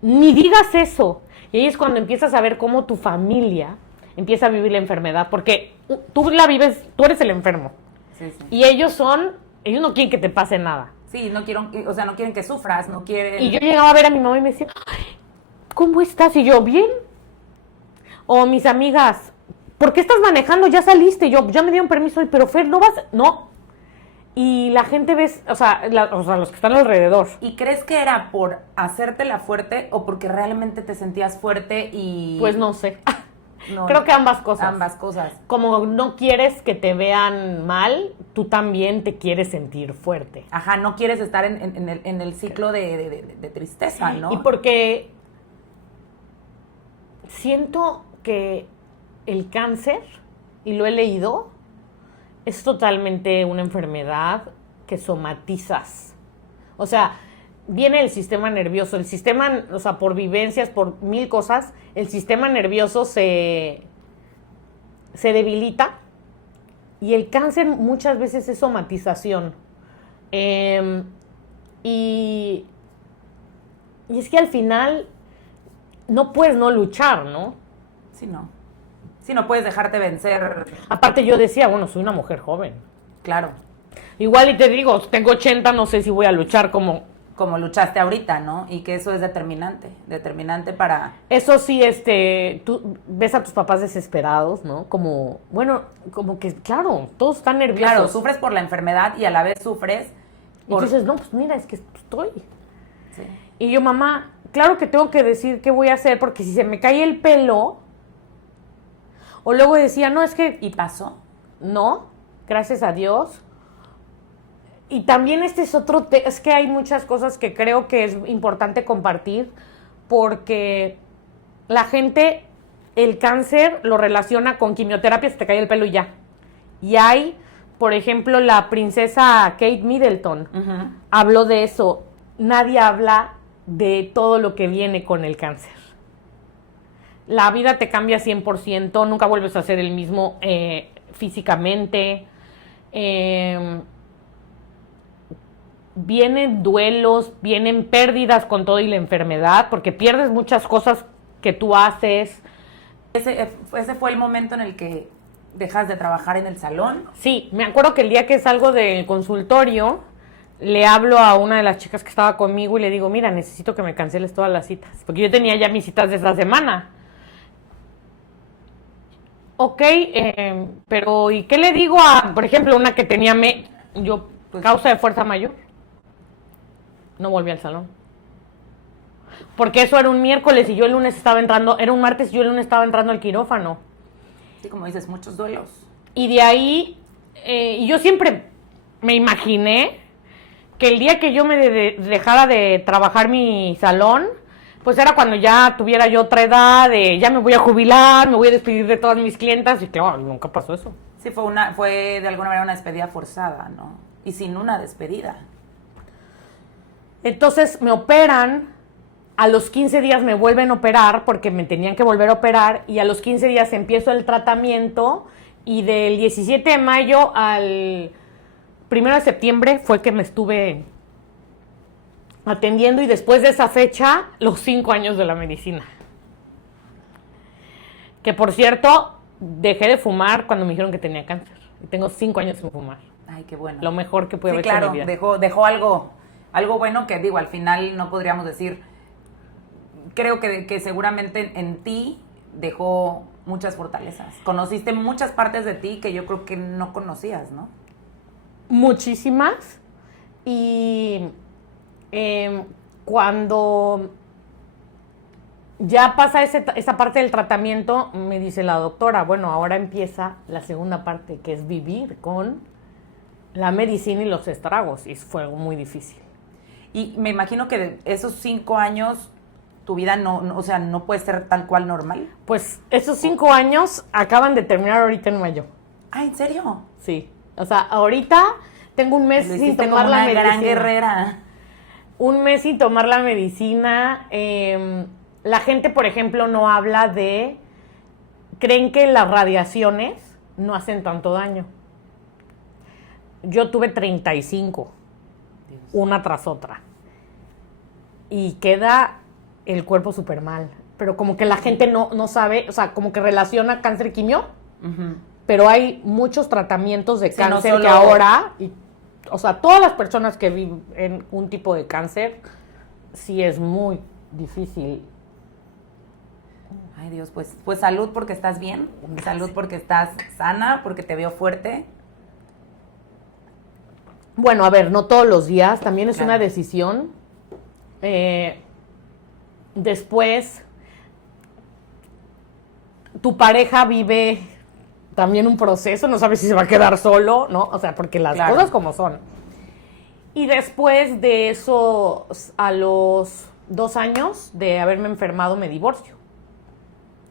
ni digas eso. Y ahí es cuando empiezas a ver cómo tu familia empieza a vivir la enfermedad. Porque tú la vives, tú eres el enfermo. Sí. Y ellos no quieren que te pase nada. Sí, no quieren que sufras, no quieren... Y yo llegaba a ver a mi mamá y me decía, ay, ¿cómo estás? Y yo, bien. O mis amigas, ¿por qué estás manejando? Ya saliste. Y yo, ya me dieron permiso, pero Fer, ¿no vas? No. Y la gente ves, o sea, los que están alrededor. ¿Y crees que era por hacértela fuerte o porque realmente te sentías fuerte y...? Pues no sé. No, creo que ambas cosas. Ambas cosas. Como no quieres que te vean mal, tú también te quieres sentir fuerte. Ajá, no quieres estar en el ciclo de tristeza, ¿no? Y porque siento que el cáncer, y lo he leído, es totalmente una enfermedad que somatizas. O sea, viene el sistema nervioso. El sistema, o sea, por vivencias, por 1000 cosas, el sistema nervioso se debilita. Y el cáncer muchas veces es somatización. Y es que al final no puedes no luchar, ¿no? Sí, no. Sí, no puedes dejarte vencer. Aparte yo decía, bueno, soy una mujer joven. Claro. Igual y te digo, tengo 80, no sé si voy a luchar como luchaste ahorita, ¿no? Y que eso es determinante para... Eso sí, tú ves a tus papás desesperados, ¿no? Como, bueno, como que, claro, todos están nerviosos. Claro, sufres por la enfermedad y a la vez sufres por... Y dices, no, pues mira, es que estoy. Sí. Y yo, mamá, claro que tengo que decir qué voy a hacer, porque si se me cae el pelo... O luego decía, no, es que... ¿Y pasó? No, gracias a Dios. Y también es otro... es que hay muchas cosas que creo que es importante compartir, porque la gente, el cáncer lo relaciona con quimioterapia, se te cae el pelo y ya. Y hay, por ejemplo, la princesa Kate Middleton, habló de eso. Nadie habla de todo lo que viene con el cáncer. La vida te cambia 100%, nunca vuelves a ser el mismo físicamente. Vienen duelos, vienen pérdidas con todo y la enfermedad, porque pierdes muchas cosas que tú haces. Ese fue el momento en el que dejas de trabajar en el salón. Sí, me acuerdo que el día que salgo del consultorio, le hablo a una de las chicas que estaba conmigo y le digo, mira, necesito que me canceles todas las citas, porque yo tenía ya mis citas de esa semana. Ok, pero ¿y qué le digo a, por ejemplo, una que tenía causa de fuerza mayor? No volví al salón. Porque eso era un miércoles y yo el lunes estaba entrando, era un martes y yo el lunes estaba entrando al quirófano. Sí, como dices, muchos duelos. Y de ahí, y yo siempre me imaginé que el día que yo me dejara de trabajar mi salón, pues era cuando ya tuviera yo otra edad, ya me voy a jubilar, me voy a despedir de todas mis clientas, y claro, nunca pasó eso. Sí, fue de alguna manera una despedida forzada, ¿no? y sin una despedida. Entonces me operan, a los 15 días me vuelven a operar porque me tenían que volver a operar y a los 15 días empiezo el tratamiento y del 17 de mayo al 1 de septiembre fue que me estuve atendiendo y después de esa fecha, los 5 años de la medicina. Que por cierto, dejé de fumar cuando me dijeron que tenía cáncer. Y tengo 5 años sin fumar. Ay, qué bueno. Lo mejor que pude haber hecho hecho en mi vida. Dejó algo bueno que digo, al final no podríamos decir. Creo que seguramente en ti dejó muchas fortalezas. Conociste muchas partes de ti que yo creo que no conocías, ¿no? Muchísimas. Y cuando ya pasa esa parte del tratamiento, me dice la doctora, bueno, ahora empieza la segunda parte, que es vivir con la medicina y los estragos. Y fue algo muy difícil. Y me imagino que de esos 5 años tu vida no puede ser tal cual normal. Pues esos 5 años acaban de terminar ahorita en mayo. Ah, ¿en serio? Sí. O sea, ahorita tengo un mes sin tomar la medicina. Gran guerrera. Un mes sin tomar la medicina. La gente, por ejemplo, no habla de... Creen que las radiaciones no hacen tanto daño. Yo tuve 35, Dios. Una tras otra. Y queda el cuerpo súper mal. Pero como que la gente no sabe, o sea, como que relaciona cáncer y quimio. Uh-huh. Pero hay muchos tratamientos de cáncer no solo... que ahora... O sea, todas las personas que viven en un tipo de cáncer, sí es muy difícil. Ay, Dios, pues salud porque estás bien. Gracias. Salud porque estás sana, porque te veo fuerte. Bueno, a ver, no todos los días, también es una decisión. Después, tu pareja vive también un proceso, no sabes si se va a quedar solo, ¿no? O sea, porque las cosas como son. Y después de eso, a los 2 años de haberme enfermado, me divorcio.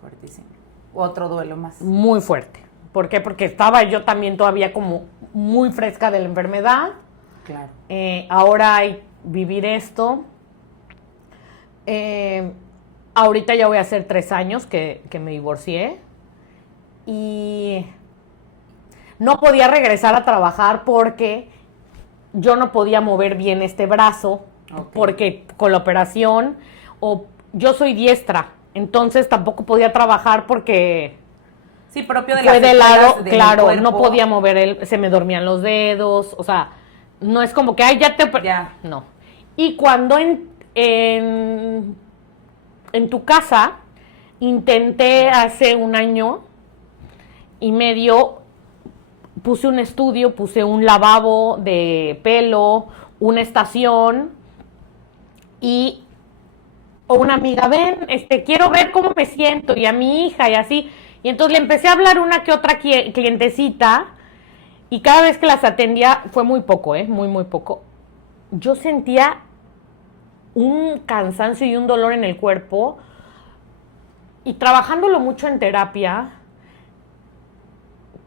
Fuertísimo. Otro duelo más. Muy fuerte. ¿Por qué? Porque estaba yo también todavía como muy fresca de la enfermedad. Claro. Ahora hay vivir esto. Ahorita ya voy a hacer 3 años que me divorcié. Y no podía regresar a trabajar porque yo no podía mover bien este brazo, okay. Porque con la operación, yo soy diestra, entonces tampoco podía trabajar porque sí, propio de fue de lado, claro, no podía mover, se me dormían los dedos, o sea, no es como que, ay, ya. No. Y cuando en tu casa intenté hace 1 año y medio, puse un estudio, puse un lavabo de pelo, una estación y una amiga, ven, quiero ver cómo me siento, y a mi hija y así. Y entonces le empecé a hablar una que otra clientecita y cada vez que las atendía, fue muy poco, muy, muy poco. Yo sentía un cansancio y un dolor en el cuerpo y trabajándolo mucho en terapia,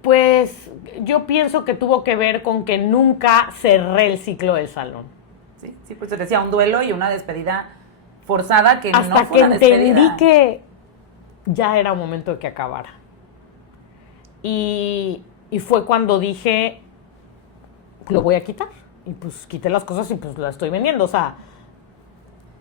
pues yo pienso que tuvo que ver con que nunca cerré el ciclo del salón. Sí, pues te decía, un duelo y una despedida forzada que hasta no fue una despedida. Hasta que entendí que ya era momento de que acabara. Y fue cuando dije, lo voy a quitar. Y pues quité las cosas y pues las estoy vendiendo, o sea...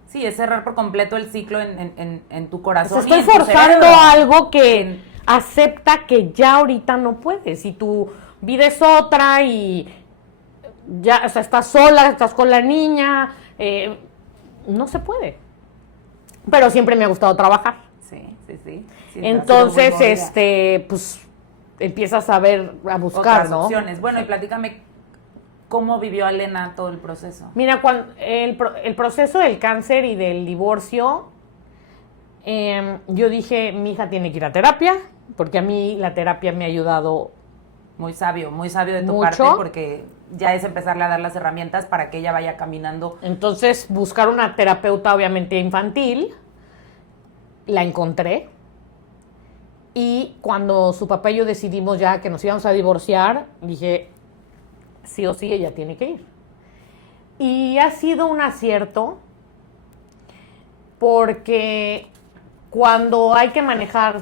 Sí, es cerrar por completo el ciclo en tu corazón. Pues estoy forzando algo que... acepta que ya ahorita no puedes y tu vida es otra y ya, o sea, estás sola, estás con la niña, no se puede. Pero siempre me ha gustado trabajar. Sí. Entonces, pues empiezas a buscar, otras opciones. Bueno, sí. Y platícame cómo vivió Alena todo el proceso. Mira, cuando el proceso del cáncer y del divorcio, yo dije, mi hija tiene que ir a terapia, porque a mí la terapia me ha ayudado. Muy sabio de tu parte, porque ya es empezarle a dar las herramientas para que ella vaya caminando. Entonces, buscar una terapeuta obviamente infantil, la encontré, y cuando su papá y yo decidimos ya que nos íbamos a divorciar, dije, sí o sí ella tiene que ir. Y ha sido un acierto porque cuando hay que manejar,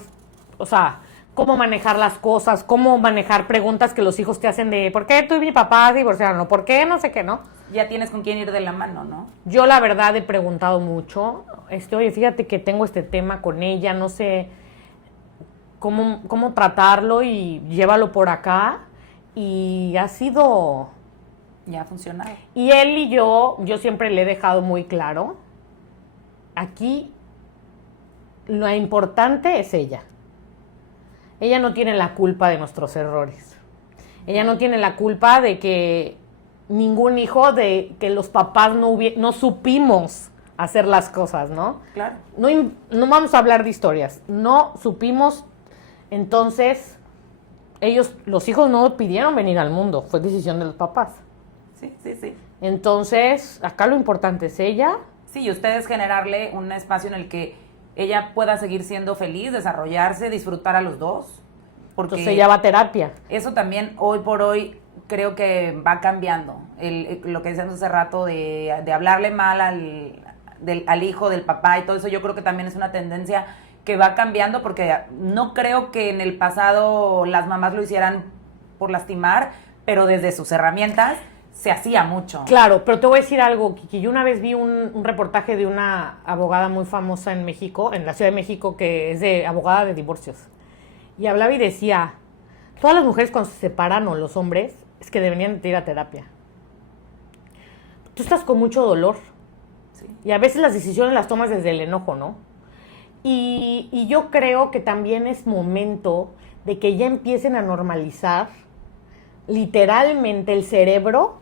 o sea, cómo manejar las cosas, cómo manejar preguntas que los hijos te hacen de ¿por qué tú y mi papá se divorciaron? ¿Por qué? No sé qué, ¿no? Ya tienes con quién ir de la mano, ¿no? Yo la verdad he preguntado mucho, oye, fíjate que tengo este tema con ella, no sé cómo tratarlo y llévalo por acá. Y ha sido... Ya ha funcionado. Y él y yo siempre le he dejado muy claro, aquí lo importante es ella. Ella no tiene la culpa de nuestros errores. Ella no tiene la culpa de que ningún hijo, de que los papás no supimos hacer las cosas, ¿no? Claro. No vamos a hablar de historias. No supimos, entonces, los hijos no pidieron venir al mundo. Fue decisión de los papás. Sí, sí, sí. Entonces, acá lo importante es ella. Sí, y ustedes generarle un espacio en el que ella pueda seguir siendo feliz, desarrollarse, disfrutar a los dos. Porque entonces ella va a terapia. Eso también hoy por hoy creo que va cambiando. Lo que decíamos hace rato de hablarle mal al hijo del papá y todo eso, yo creo que también es una tendencia que va cambiando, porque no creo que en el pasado las mamás lo hicieran por lastimar, pero desde sus herramientas se hacía mucho. Claro, pero te voy a decir algo, Kiki. Yo una vez vi un reportaje de una abogada muy famosa en México, en la Ciudad de México, que es de abogada de divorcios. Y hablaba y decía, todas las mujeres cuando se separan, o los hombres, es que deberían de ir a terapia. Tú estás con mucho dolor. Sí. Y a veces las decisiones las tomas desde el enojo, ¿no? Y yo creo que también es momento de que ya empiecen a normalizar literalmente el cerebro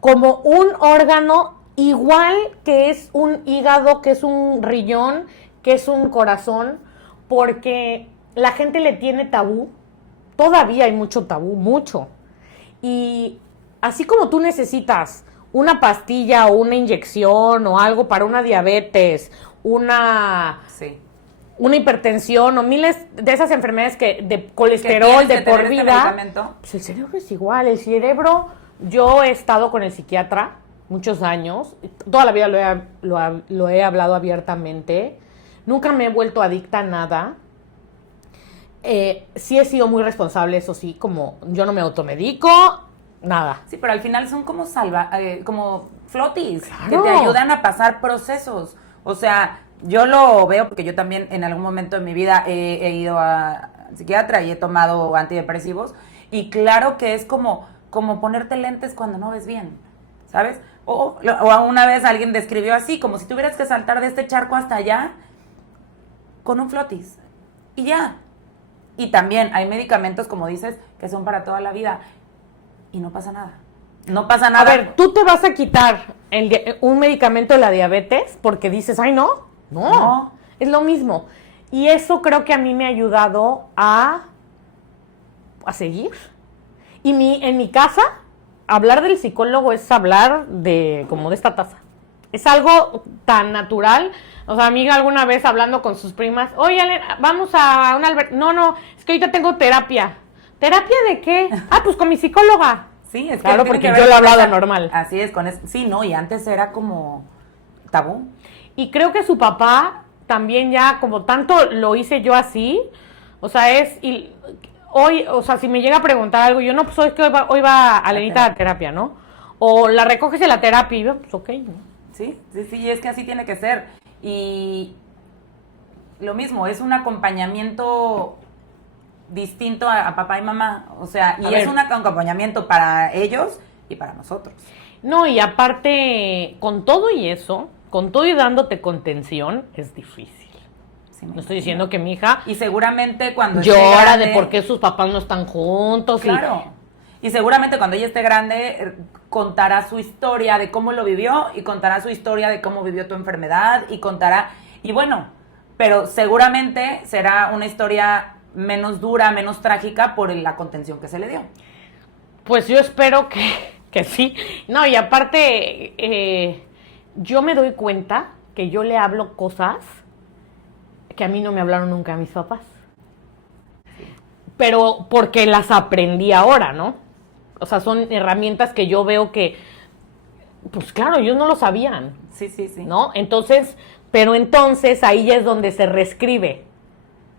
como un órgano igual que es un hígado, que es un riñón, que es un corazón, porque la gente le tiene tabú. Todavía hay mucho tabú, mucho. Y así como tú necesitas una pastilla o una inyección o algo para una diabetes, una hipertensión o miles de esas enfermedades de colesterol, de por vida, pues el cerebro es igual. El cerebro, yo he estado con el psiquiatra muchos años, toda la vida lo he hablado abiertamente, nunca me he vuelto adicta a nada. Sí he sido muy responsable, eso sí, como yo no me automedico, nada. Sí, pero al final son como como flotis, claro, que te ayudan a pasar procesos. O sea, yo lo veo porque yo también en algún momento de mi vida he ido a psiquiatra y he tomado antidepresivos, y claro que es como ponerte lentes cuando no ves bien, ¿sabes? O una vez alguien describió así, como si tuvieras que saltar de este charco hasta allá con un flotis y ya. Y también hay medicamentos, como dices, que son para toda la vida y no pasa nada. No pasa nada. A ver, ¿tú te vas a quitar un medicamento de la diabetes porque dices, ay, no? No, es lo mismo. Y eso creo que a mí me ha ayudado a seguir. Y en mi casa, hablar del psicólogo es hablar como de esta taza. Es algo tan natural. O sea, amiga alguna vez hablando con sus primas, oye, vamos a un no, es que ahorita tengo terapia. ¿Terapia de qué? Pues con mi psicóloga. Sí, es que claro, porque yo lo he hablado normal. Así es, sí, no, y antes era como tabú. Y creo que su papá también ya, como tanto lo hice yo así, o sea, hoy, o sea, si me llega a preguntar algo, yo no, pues hoy va Alenita a la terapia, ¿no? O la recoges de la terapia y yo, pues ok, ¿no? Sí, es que así tiene que ser. Y lo mismo, es un acompañamiento distinto a papá y mamá, o sea, y es un acompañamiento para ellos y para nosotros. No, y aparte, con todo y eso, con todo y dándote contención, es difícil. Sí, no estoy diciendo que mi hija... Y seguramente cuando llora de por qué sus papás no están juntos. Claro. Y seguramente cuando ella esté grande contará su historia de cómo lo vivió y contará su historia de cómo vivió tu enfermedad y contará... Y bueno, pero seguramente será una historia menos dura, menos trágica por la contención que se le dio. Pues yo espero que sí. No, y aparte, yo me doy cuenta que yo le hablo cosas que a mí no me hablaron nunca mis papás. Pero porque las aprendí ahora, ¿no? O sea, son herramientas que yo veo que, pues claro, ellos no lo sabían. Sí, sí, sí. ¿No? Entonces, pero entonces ahí ya es donde se reescribe.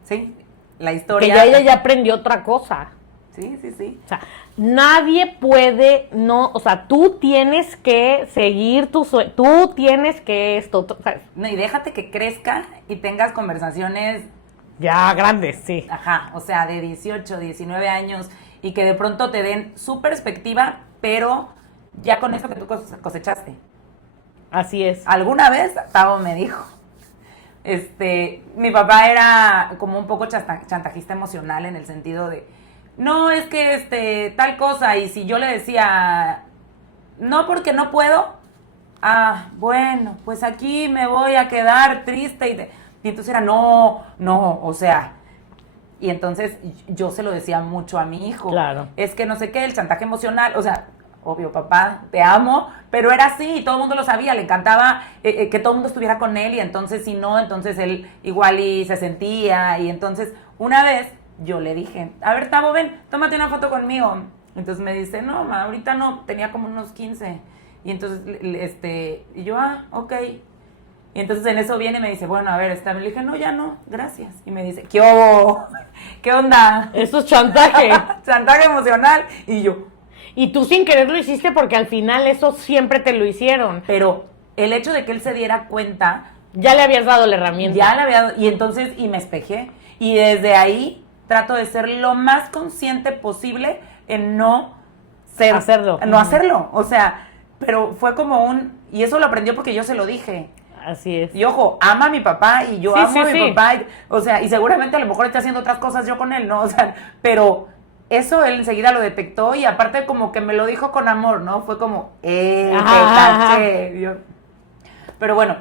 Sí, la historia. Que ya ella ya aprendió otra cosa. Sí, sí, sí. O sea, nadie puede, no, o sea, tú tienes que seguir tu sueño, tú tienes que esto, ¿sabes? No, y déjate que crezca y tengas conversaciones, Ya grandes, sí. ajá, o sea, de 18, 19 años, y que de pronto te den su perspectiva, pero ya con eso que tú cosechaste. Así es. Alguna vez Tavo me dijo, mi papá era como un poco chantajista emocional en el sentido de, no, es que tal cosa, y si yo le decía, no porque no puedo, bueno, pues aquí me voy a quedar triste, y entonces era, no, o sea, y entonces yo se lo decía mucho a mi hijo, Claro. es que no sé qué, el chantaje emocional, o sea, obvio, papá, te amo, pero era así, y todo el mundo lo sabía, le encantaba que todo el mundo estuviera con él, y entonces si no, entonces él igual y se sentía, y entonces una vez yo le dije, a ver, Tavo, ven, tómate una foto conmigo. Entonces me dice, no, ma, ahorita no, tenía como unos 15, y entonces, y yo, ok. Y entonces en eso viene y me dice, bueno, a ver, está. Le dije, no, ya no, gracias. Y me dice, ¿qué hubo? ¿Qué onda? Eso es chantaje. Chantaje emocional. Y yo, Y tú sin querer lo hiciste porque al final eso siempre te lo hicieron. pero el hecho de que él se diera cuenta, Ya le habías dado la herramienta. ya le había dado, y entonces, y me espejé. Y desde ahí trato de ser lo más consciente posible en no ser. Hacerlo. No hacerlo. O sea, pero fue como y eso lo aprendió porque yo se lo dije. Así es. Y ojo, ama a mi papá y yo Sí, amo sí, a mi sí. papá. O sea, y seguramente a lo mejor está haciendo otras cosas yo con él, ¿no? O sea, pero eso él enseguida lo detectó y aparte como que me lo dijo con amor, ¿no? Fue como, te caché. Pero bueno,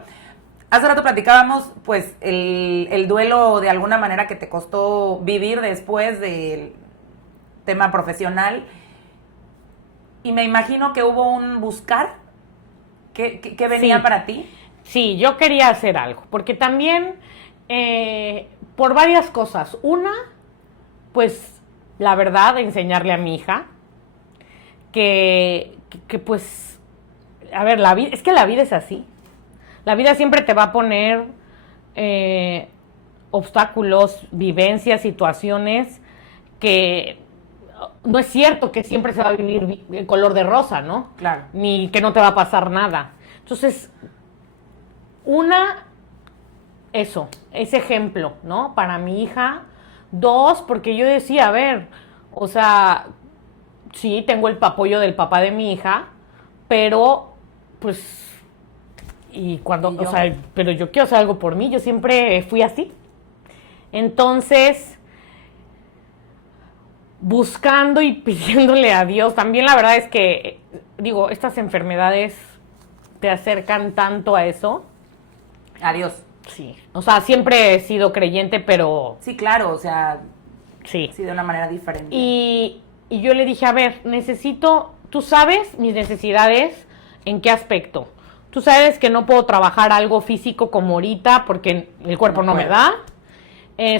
hace rato platicábamos, pues, el duelo de alguna manera que te costó vivir después del tema profesional. Y me imagino que hubo un buscar que venía Sí. para ti. Sí, yo quería hacer algo, porque también por varias cosas. Una, pues la verdad, enseñarle a mi hija que pues, a ver, es que la vida es así. La vida siempre te va a poner obstáculos, vivencias, situaciones que no es cierto que siempre se va a vivir en color de rosa, ¿no? Claro. Ni que no te va a pasar nada. Entonces, ese ejemplo, ¿no? Para mi hija. Dos, porque yo decía, a ver, o sea, sí, tengo el apoyo del papá de mi hija, pero, pues, o sea, pero yo quiero hacer algo por mí, yo siempre fui así. Entonces, buscando y pidiéndole a Dios, también la verdad es que, digo, estas enfermedades te acercan tanto a eso. Adiós. Sí, o sea, siempre he sido creyente, pero Sí, claro, o sea, sí. sí, de una manera diferente. Y yo le dije, a ver, tú sabes mis necesidades, ¿en qué aspecto? Tú sabes que no puedo trabajar algo físico como ahorita porque el cuerpo no me da.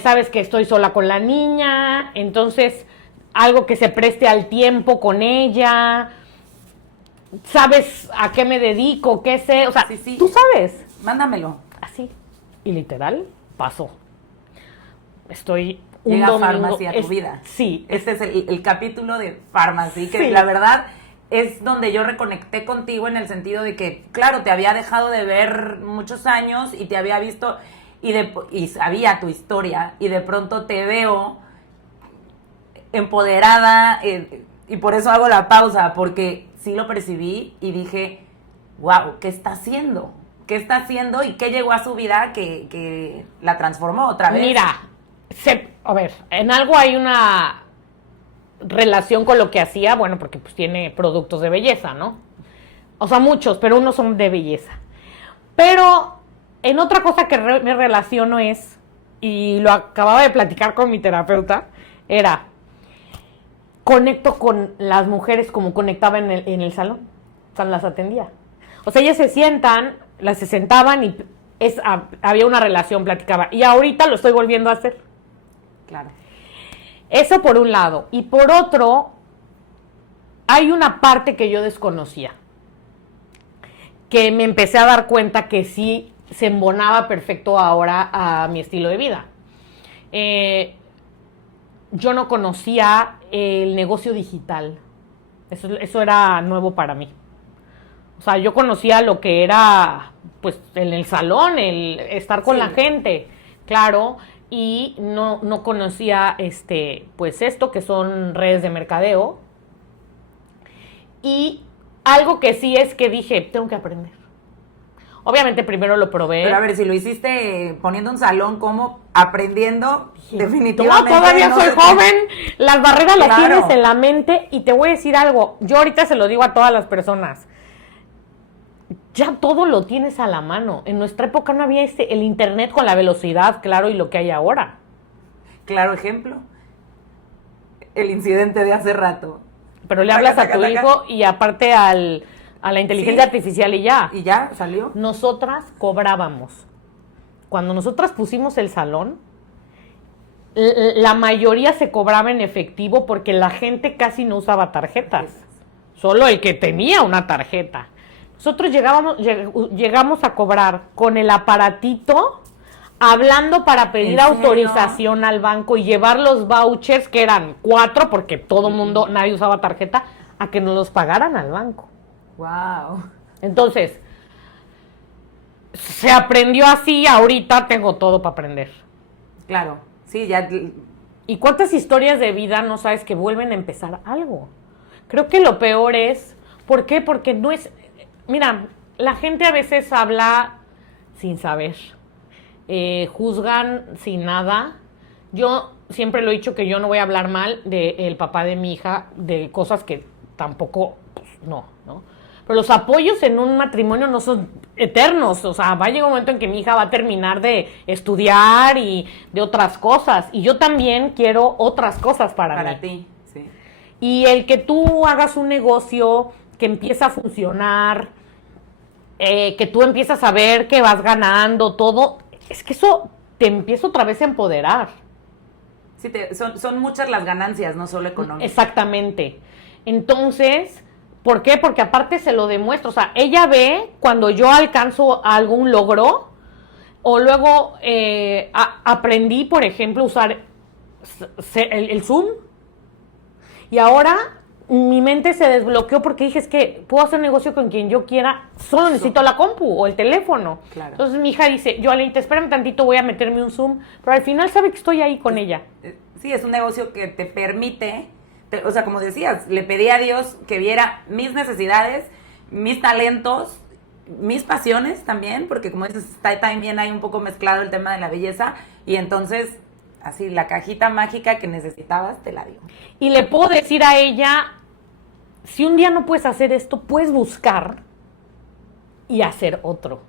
Sabes que estoy sola con la niña, entonces algo que se preste al tiempo con ella. ¿Sabes a qué me dedico? ¿Qué sé? O sea, Sí. tú sabes. Mándamelo. Así. Y literal, pasó. Estoy Llega Pharmacy a tu vida. Sí. Este es el capítulo de Pharmacy, que Sí. la verdad es donde yo reconecté contigo en el sentido de que, claro, te había dejado de ver muchos años y te había visto y sabía tu historia y de pronto te veo empoderada y por eso hago la pausa, porque sí lo percibí y dije, wow, ¿qué está haciendo? ¿Qué está haciendo y qué llegó a su vida que la transformó otra vez? Mira, a ver, en algo hay una relación con lo que hacía, bueno, porque pues tiene productos de belleza, ¿no? O sea, muchos, pero unos son de belleza. Pero en otra cosa que me relaciono y lo acababa de platicar con mi terapeuta, era, conecto con las mujeres como conectaba en el salón, o sea, las atendía. O sea, ellas se sentaban y había una relación, platicaba. Y ahorita lo estoy volviendo a hacer. Claro. Eso por un lado. Y por otro, hay una parte que yo desconocía, que me empecé a dar cuenta que sí se embonaba perfecto ahora a mi estilo de vida. Yo no conocía el negocio digital. Eso era nuevo para mí. O sea, yo conocía lo que era, pues, en el salón, el estar con la gente, claro, y no conocía, pues, esto que son redes de mercadeo. Y algo que sí es que dije, tengo que aprender. Obviamente primero lo probé. Pero a ver, si lo hiciste poniendo un salón, como aprendiendo, definitivamente. No, todavía soy joven, las barreras las tienes en la mente y te voy a decir algo, yo ahorita se lo digo a todas las personas, ya todo lo tienes a la mano. En nuestra época no había el internet con la velocidad, claro, y lo que hay ahora. Claro ejemplo, el incidente de hace rato. Pero le hablas a tu hijo y aparte a la inteligencia artificial y ya. ¿Y ya salió? Nosotras cobrábamos. Cuando nosotras pusimos el salón, la mayoría se cobraba en efectivo porque la gente casi no usaba tarjetas. Solo el que tenía una tarjeta. Nosotros llegamos a cobrar con el aparatito, hablando para pedir autorización al banco y llevar los vouchers, que eran 4, porque todo mundo, nadie usaba tarjeta, a que nos los pagaran al banco. Wow. Entonces, se aprendió así, ahorita tengo todo para aprender. Claro, sí, ya. ¿Y cuántas historias de vida no sabes que vuelven a empezar algo? Creo que lo peor es, ¿por qué? Porque no es, mira, la gente a veces habla sin saber, juzgan sin nada. Yo siempre lo he dicho que yo no voy a hablar mal del papá de mi hija, de cosas que tampoco, pues, no. Pero los apoyos en un matrimonio no son eternos. O sea, va a llegar un momento en que mi hija va a terminar de estudiar y de otras cosas. Y yo también quiero otras cosas para mí. Para ti, sí. Y el que tú hagas un negocio que empieza a funcionar, que tú empiezas a ver que vas ganando, todo, es que eso te empieza otra vez a empoderar. Sí, son muchas las ganancias, no solo económicas. Exactamente. Entonces, ¿por qué? Porque aparte se lo demuestro. O sea, ella ve cuando yo alcanzo algún logro, o luego aprendí, por ejemplo, a usar el Zoom. Y ahora mi mente se desbloqueó porque dije, es que puedo hacer negocio con quien yo quiera, solo necesito la compu o el teléfono. Claro. Entonces mi hija dice, yo Alita, espérame tantito, voy a meterme un Zoom, pero al final sabe que estoy ahí con ella. Sí, es un negocio que te permite, o sea, como decías, le pedí a Dios que viera mis necesidades, mis talentos, mis pasiones también, porque como dices, está también hay un poco mezclado el tema de la belleza, y entonces, así, la cajita mágica que necesitabas te la dio. Y le puedo decir a ella, si un día no puedes hacer esto, puedes buscar y hacer otro.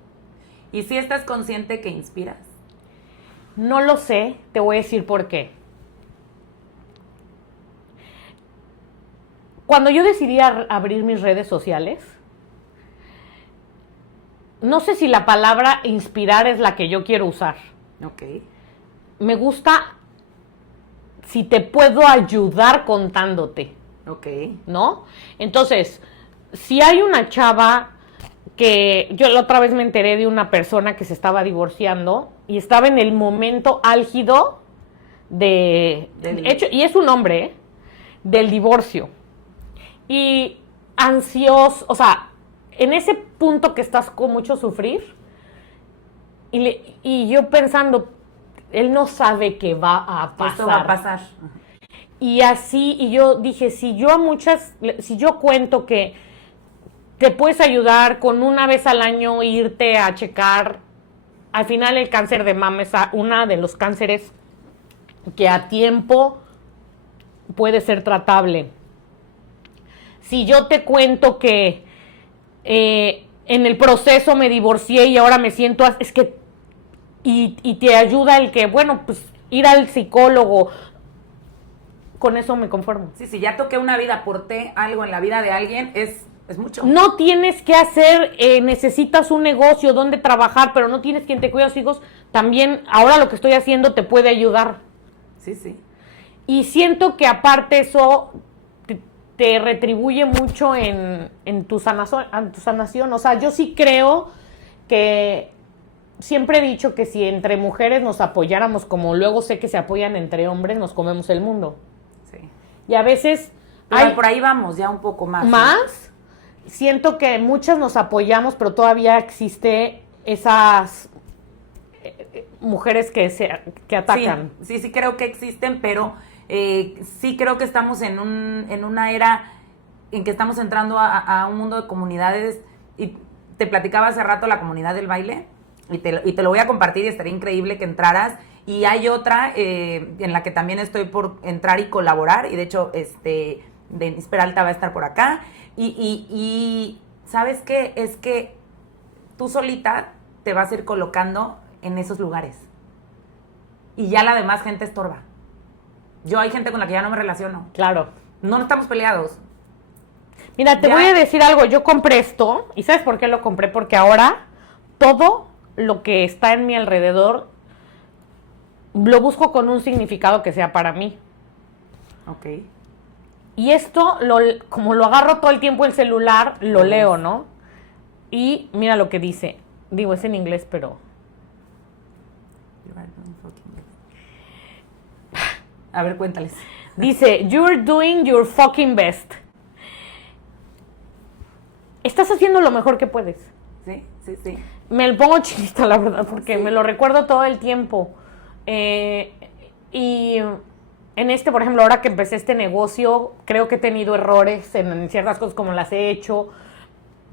¿Y si estás consciente que inspiras? No lo sé, te voy a decir por qué. Cuando yo decidí abrir mis redes sociales, no sé si la palabra inspirar es la que yo quiero usar. Ok. Me gusta si te puedo ayudar contándote. Ok. ¿No? Entonces, si hay una chava que yo la otra vez me enteré de una persona que se estaba divorciando y estaba en el momento álgido de hecho, y es un hombre, del divorcio. Y ansioso, o sea, en ese punto que estás con mucho sufrir, y yo pensando, él no sabe qué va a pasar. Esto va a pasar. Y así, y yo dije, si yo cuento que te puedes ayudar con una vez al año irte a checar, al final el cáncer de mama es uno de los cánceres que a tiempo puede ser tratable. Si yo te cuento que en el proceso me divorcié y ahora me siento, es que, y te ayuda el que, bueno, pues ir al psicólogo, con eso me conformo. Sí, si ya toqué una vida, aporté algo en la vida de alguien, es mucho. No tienes que hacer, necesitas un negocio donde trabajar, pero no tienes quien te cuide a los hijos. También ahora lo que estoy haciendo te puede ayudar. Sí, sí. Y siento que aparte eso te retribuye mucho en tu sanación. O sea, yo sí creo que siempre he dicho que si entre mujeres nos apoyáramos como luego sé que se apoyan entre hombres, nos comemos el mundo. Sí. Y a veces... por ahí vamos, ya un poco más. ¿Más? ¿No? Siento que muchas nos apoyamos, pero todavía existe esas mujeres que atacan. Sí, creo que existen, pero sí creo que estamos en una era en que estamos entrando a un mundo de comunidades. Y te platicaba hace rato la comunidad del baile, y te lo voy a compartir y estaría increíble que entraras. Y hay otra en la que también estoy por entrar y colaborar, y de hecho Denise Peralta va a estar por acá. Y ¿sabes qué? Es que tú solita te vas a ir colocando en esos lugares. Y ya la demás gente estorba. Yo hay gente con la que ya no me relaciono. Claro. No estamos peleados. Mira, te voy a decir algo. Yo compré esto. ¿Y sabes por qué lo compré? Porque ahora todo lo que está en mi alrededor lo busco con un significado que sea para mí. Ok. Y esto, como lo agarro todo el tiempo el celular, lo leo, ¿no? Y mira lo que dice. Digo, es en inglés, pero... A ver, cuéntales. Dice, you're doing your fucking best. Estás haciendo lo mejor que puedes. Sí. Me lo pongo chinita, la verdad, porque me lo recuerdo todo el tiempo. Y en por ejemplo, ahora que empecé este negocio, creo que he tenido errores en ciertas cosas como las he hecho,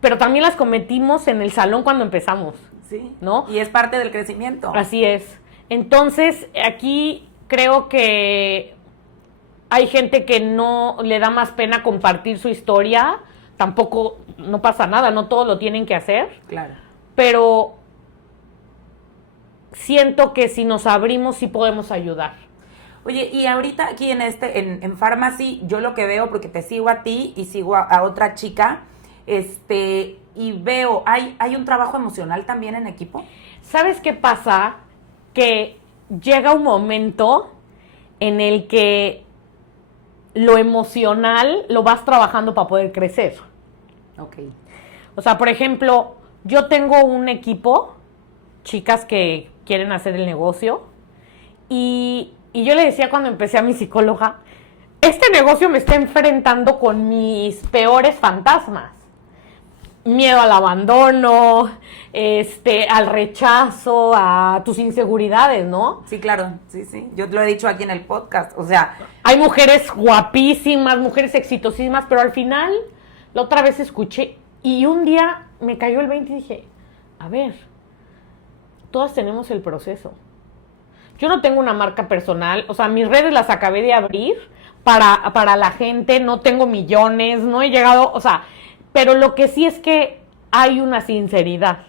pero también las cometimos en el salón cuando empezamos. Sí, ¿no? Y es parte del crecimiento. Así es. Entonces, aquí creo que hay gente que no le da más pena compartir su historia. Tampoco, no pasa nada, no todos lo tienen que hacer. Claro. Pero siento que si nos abrimos sí podemos ayudar. Oye, y ahorita aquí en Pharmacy, yo lo que veo, porque te sigo a ti y sigo a otra chica, y veo, ¿hay un trabajo emocional también en equipo? ¿Sabes qué pasa? Que llega un momento en el que lo emocional lo vas trabajando para poder crecer. Ok. O sea, por ejemplo, yo tengo un equipo, chicas que quieren hacer el negocio, y yo le decía cuando empecé a mi psicóloga, este negocio me está enfrentando con mis peores fantasmas. Miedo al abandono, al rechazo, a tus inseguridades, ¿no? Sí, claro, sí. Yo te lo he dicho aquí en el podcast, o sea... Hay mujeres guapísimas, mujeres exitosísimas, pero al final, la otra vez escuché, y un día me cayó el 20 y dije, a ver, todas tenemos el proceso. Yo no tengo una marca personal, o sea, mis redes las acabé de abrir para la gente, no tengo millones, no he llegado, o sea... Pero lo que sí es que hay una sinceridad.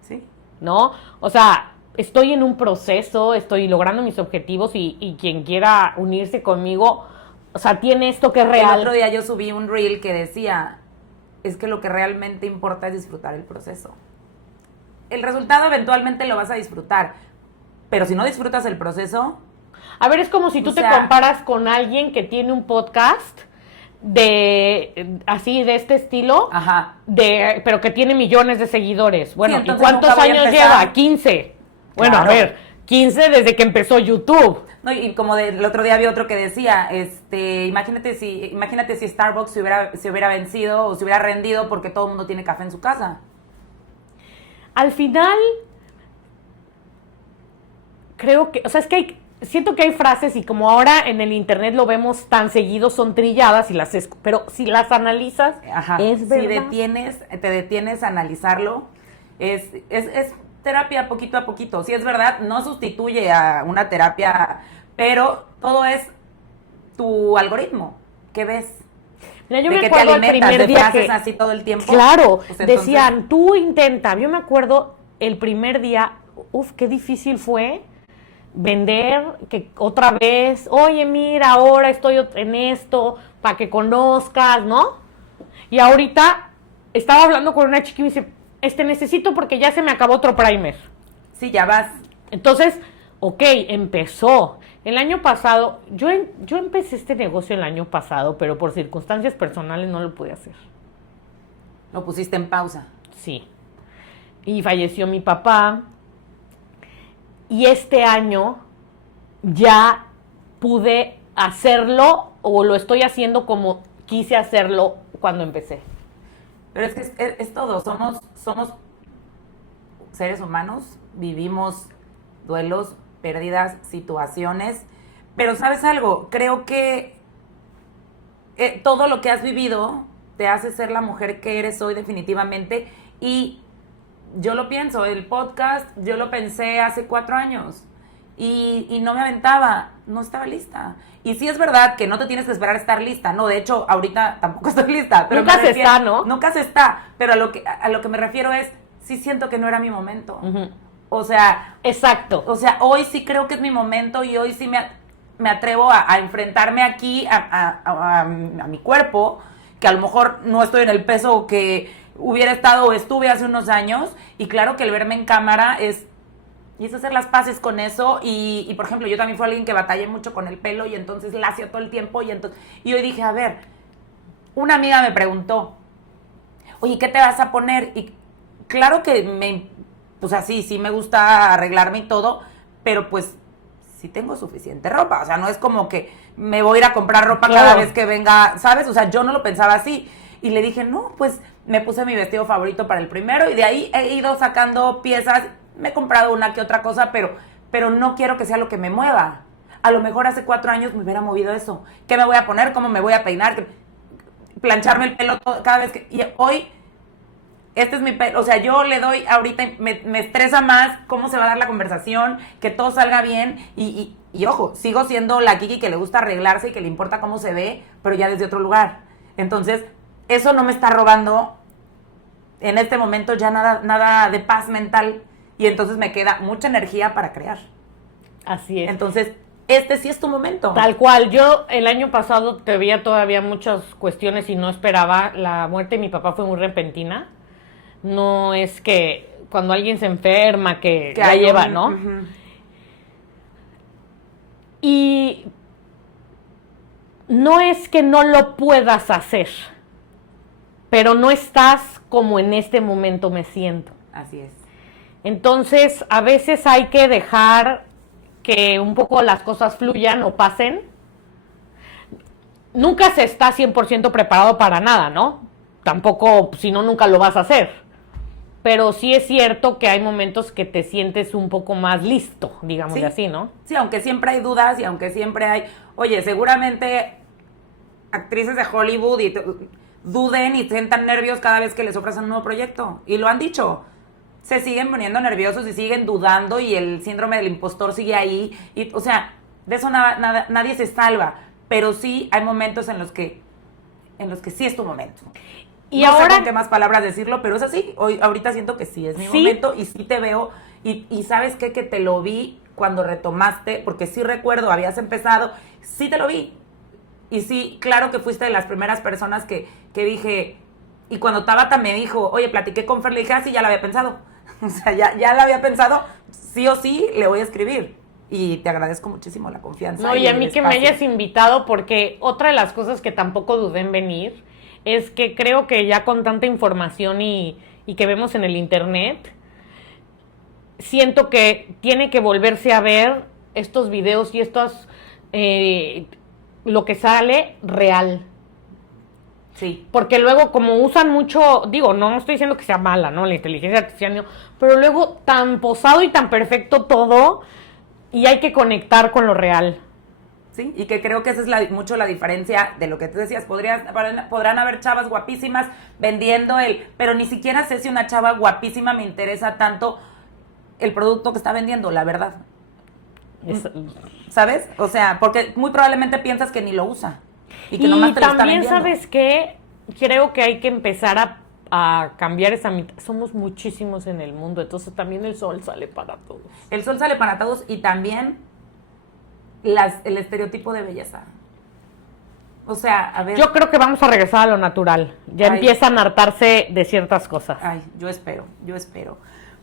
Sí. ¿No? O sea, estoy en un proceso, estoy logrando mis objetivos y quien quiera unirse conmigo, o sea, tiene esto que es real. El otro día yo subí un reel que decía, es que lo que realmente importa es disfrutar el proceso. El resultado eventualmente lo vas a disfrutar, pero si no disfrutas el proceso... A ver, es como si tú te comparas con alguien que tiene un podcast... de este estilo, ajá, pero que tiene millones de seguidores. Bueno, sí, ¿y cuántos años lleva? 15. Bueno, claro. A ver, 15 desde que empezó YouTube. No, y como el otro día había otro que decía, imagínate si Starbucks se hubiera vencido o se hubiera rendido porque todo el mundo tiene café en su casa. Al final, creo que, o sea, es que siento que hay frases y como ahora en el internet lo vemos tan seguido, son trilladas, pero si las analizas, ajá, es verdad. Si te detienes a analizarlo, es terapia poquito a poquito. Sí, es verdad, no sustituye a una terapia, pero todo es tu algoritmo. ¿Qué ves? Mira, yo ¿De me qué te acuerdo alimentas? el primer ¿De día frases que así todo el tiempo? Claro, Pues entonces... decían, tú intenta. Yo me acuerdo el primer día, qué difícil fue vender, que otra vez, oye, mira, ahora estoy en esto, para que conozcas, ¿no? Y ahorita estaba hablando con una chica y me dice, necesito porque ya se me acabó otro primer. Sí, ya vas. Entonces, empezó. El año pasado, yo empecé este negocio el año pasado, pero por circunstancias personales no lo pude hacer. Lo pusiste en pausa. Sí. Y falleció mi papá. Y este año ya pude hacerlo o lo estoy haciendo como quise hacerlo cuando empecé. Pero es que es todo, somos seres humanos, vivimos duelos, pérdidas, situaciones, pero ¿sabes algo? Creo que todo lo que has vivido te hace ser la mujer que eres hoy definitivamente, y yo lo pienso, el podcast yo lo pensé hace 4 años y no me aventaba, no estaba lista. Y sí es verdad que no te tienes que esperar a estar lista, no, de hecho ahorita tampoco estoy lista. Pero nunca se está, ¿no? Nunca se está, pero a lo que me refiero es, sí siento que no era mi momento. Uh-huh. O sea... Exacto. O sea, hoy sí creo que es mi momento y hoy sí me atrevo a enfrentarme aquí a mi cuerpo, que a lo mejor no estoy en el peso que hubiera estado o estuve hace unos años, y claro que el verme en cámara es hacer las paces con eso, y por ejemplo, yo también fui alguien que batallé mucho con el pelo, y entonces lacio todo el tiempo, y hoy dije, a ver, una amiga me preguntó, oye, ¿qué te vas a poner? Y claro que pues así, sí me gusta arreglarme y todo, pero pues sí tengo suficiente ropa, o sea, no es como que me voy a ir a comprar ropa cada vez que venga, ¿sabes? O sea, yo no lo pensaba así, y le dije, no, pues me puse mi vestido favorito para el primero, y de ahí he ido sacando piezas, me he comprado una que otra cosa, pero no quiero que sea lo que me mueva. A lo mejor hace 4 años me hubiera movido eso. ¿Qué me voy a poner? ¿Cómo me voy a peinar? Plancharme el pelo cada vez que... Y hoy, este es mi pelo. O sea, yo le doy ahorita, me estresa más cómo se va a dar la conversación, que todo salga bien. Y ojo, sigo siendo la Kiki que le gusta arreglarse y que le importa cómo se ve, pero ya desde otro lugar. Entonces, eso no me está robando en este momento ya nada de paz mental. Y entonces me queda mucha energía para crear. Así es. Entonces, este sí es tu momento. Tal cual. Yo el año pasado te veía todavía muchas cuestiones y no esperaba. La muerte de mi papá fue muy repentina. No es que cuando alguien se enferma, que ya lleva, ¿no? Uh-huh. Y no es que no lo puedas hacer, pero no estás como en este momento me siento. Así es. Entonces, a veces hay que dejar que un poco las cosas fluyan o pasen. Nunca se está 100% preparado para nada, ¿no? Tampoco, si no, nunca lo vas a hacer. Pero sí es cierto que hay momentos que te sientes un poco más listo, digamos así, ¿no? Sí, aunque siempre hay dudas y aunque siempre hay... Oye, seguramente actrices de Hollywood duden y sientan nervios cada vez que les ofrecen un nuevo proyecto. Y lo han dicho. Se siguen poniendo nerviosos y siguen dudando y el síndrome del impostor sigue ahí. Y, o sea, de eso nadie se salva. Pero sí hay momentos en los que sí es tu momento. Y no ahora, sé con qué más palabras decirlo, pero es así. Ahorita siento que sí es mi momento y sí te veo. Y ¿sabes qué? Que te lo vi cuando retomaste, porque sí recuerdo, habías empezado, sí te lo vi. Y sí, claro que fuiste de las primeras personas que dije... Y cuando Tabata me dijo, oye, platiqué con Fer, le dije, sí, ya la había pensado. O sea, ya la había pensado, sí o sí le voy a escribir. Y te agradezco muchísimo la confianza. No, y a mí que me hayas invitado, porque otra de las cosas que tampoco dudé en venir es que creo que ya con tanta información y que vemos en el internet, siento que tiene que volverse a ver estos videos y lo que sale real. Sí. Porque luego, como usan mucho, digo, no estoy diciendo que sea mala, ¿no? La inteligencia artificial, no, pero luego tan posado y tan perfecto todo, y hay que conectar con lo real. Sí, y que creo que esa es mucho la diferencia de lo que tú decías. Podrán haber chavas guapísimas vendiendo pero ni siquiera sé si una chava guapísima me interesa tanto el producto que está vendiendo, la verdad. ¿Sabes? O sea, porque muy probablemente piensas que ni lo usa. Y que nomás te lo está vendiendo. ¿Sabes qué? Creo que hay que empezar a cambiar esa mitad. Somos muchísimos en el mundo, entonces también el sol sale para todos. El sol sale para todos y también el estereotipo de belleza. O sea, a ver... Yo creo que vamos a regresar a lo natural. Ya empiezan a hartarse de ciertas cosas. Ay, yo espero.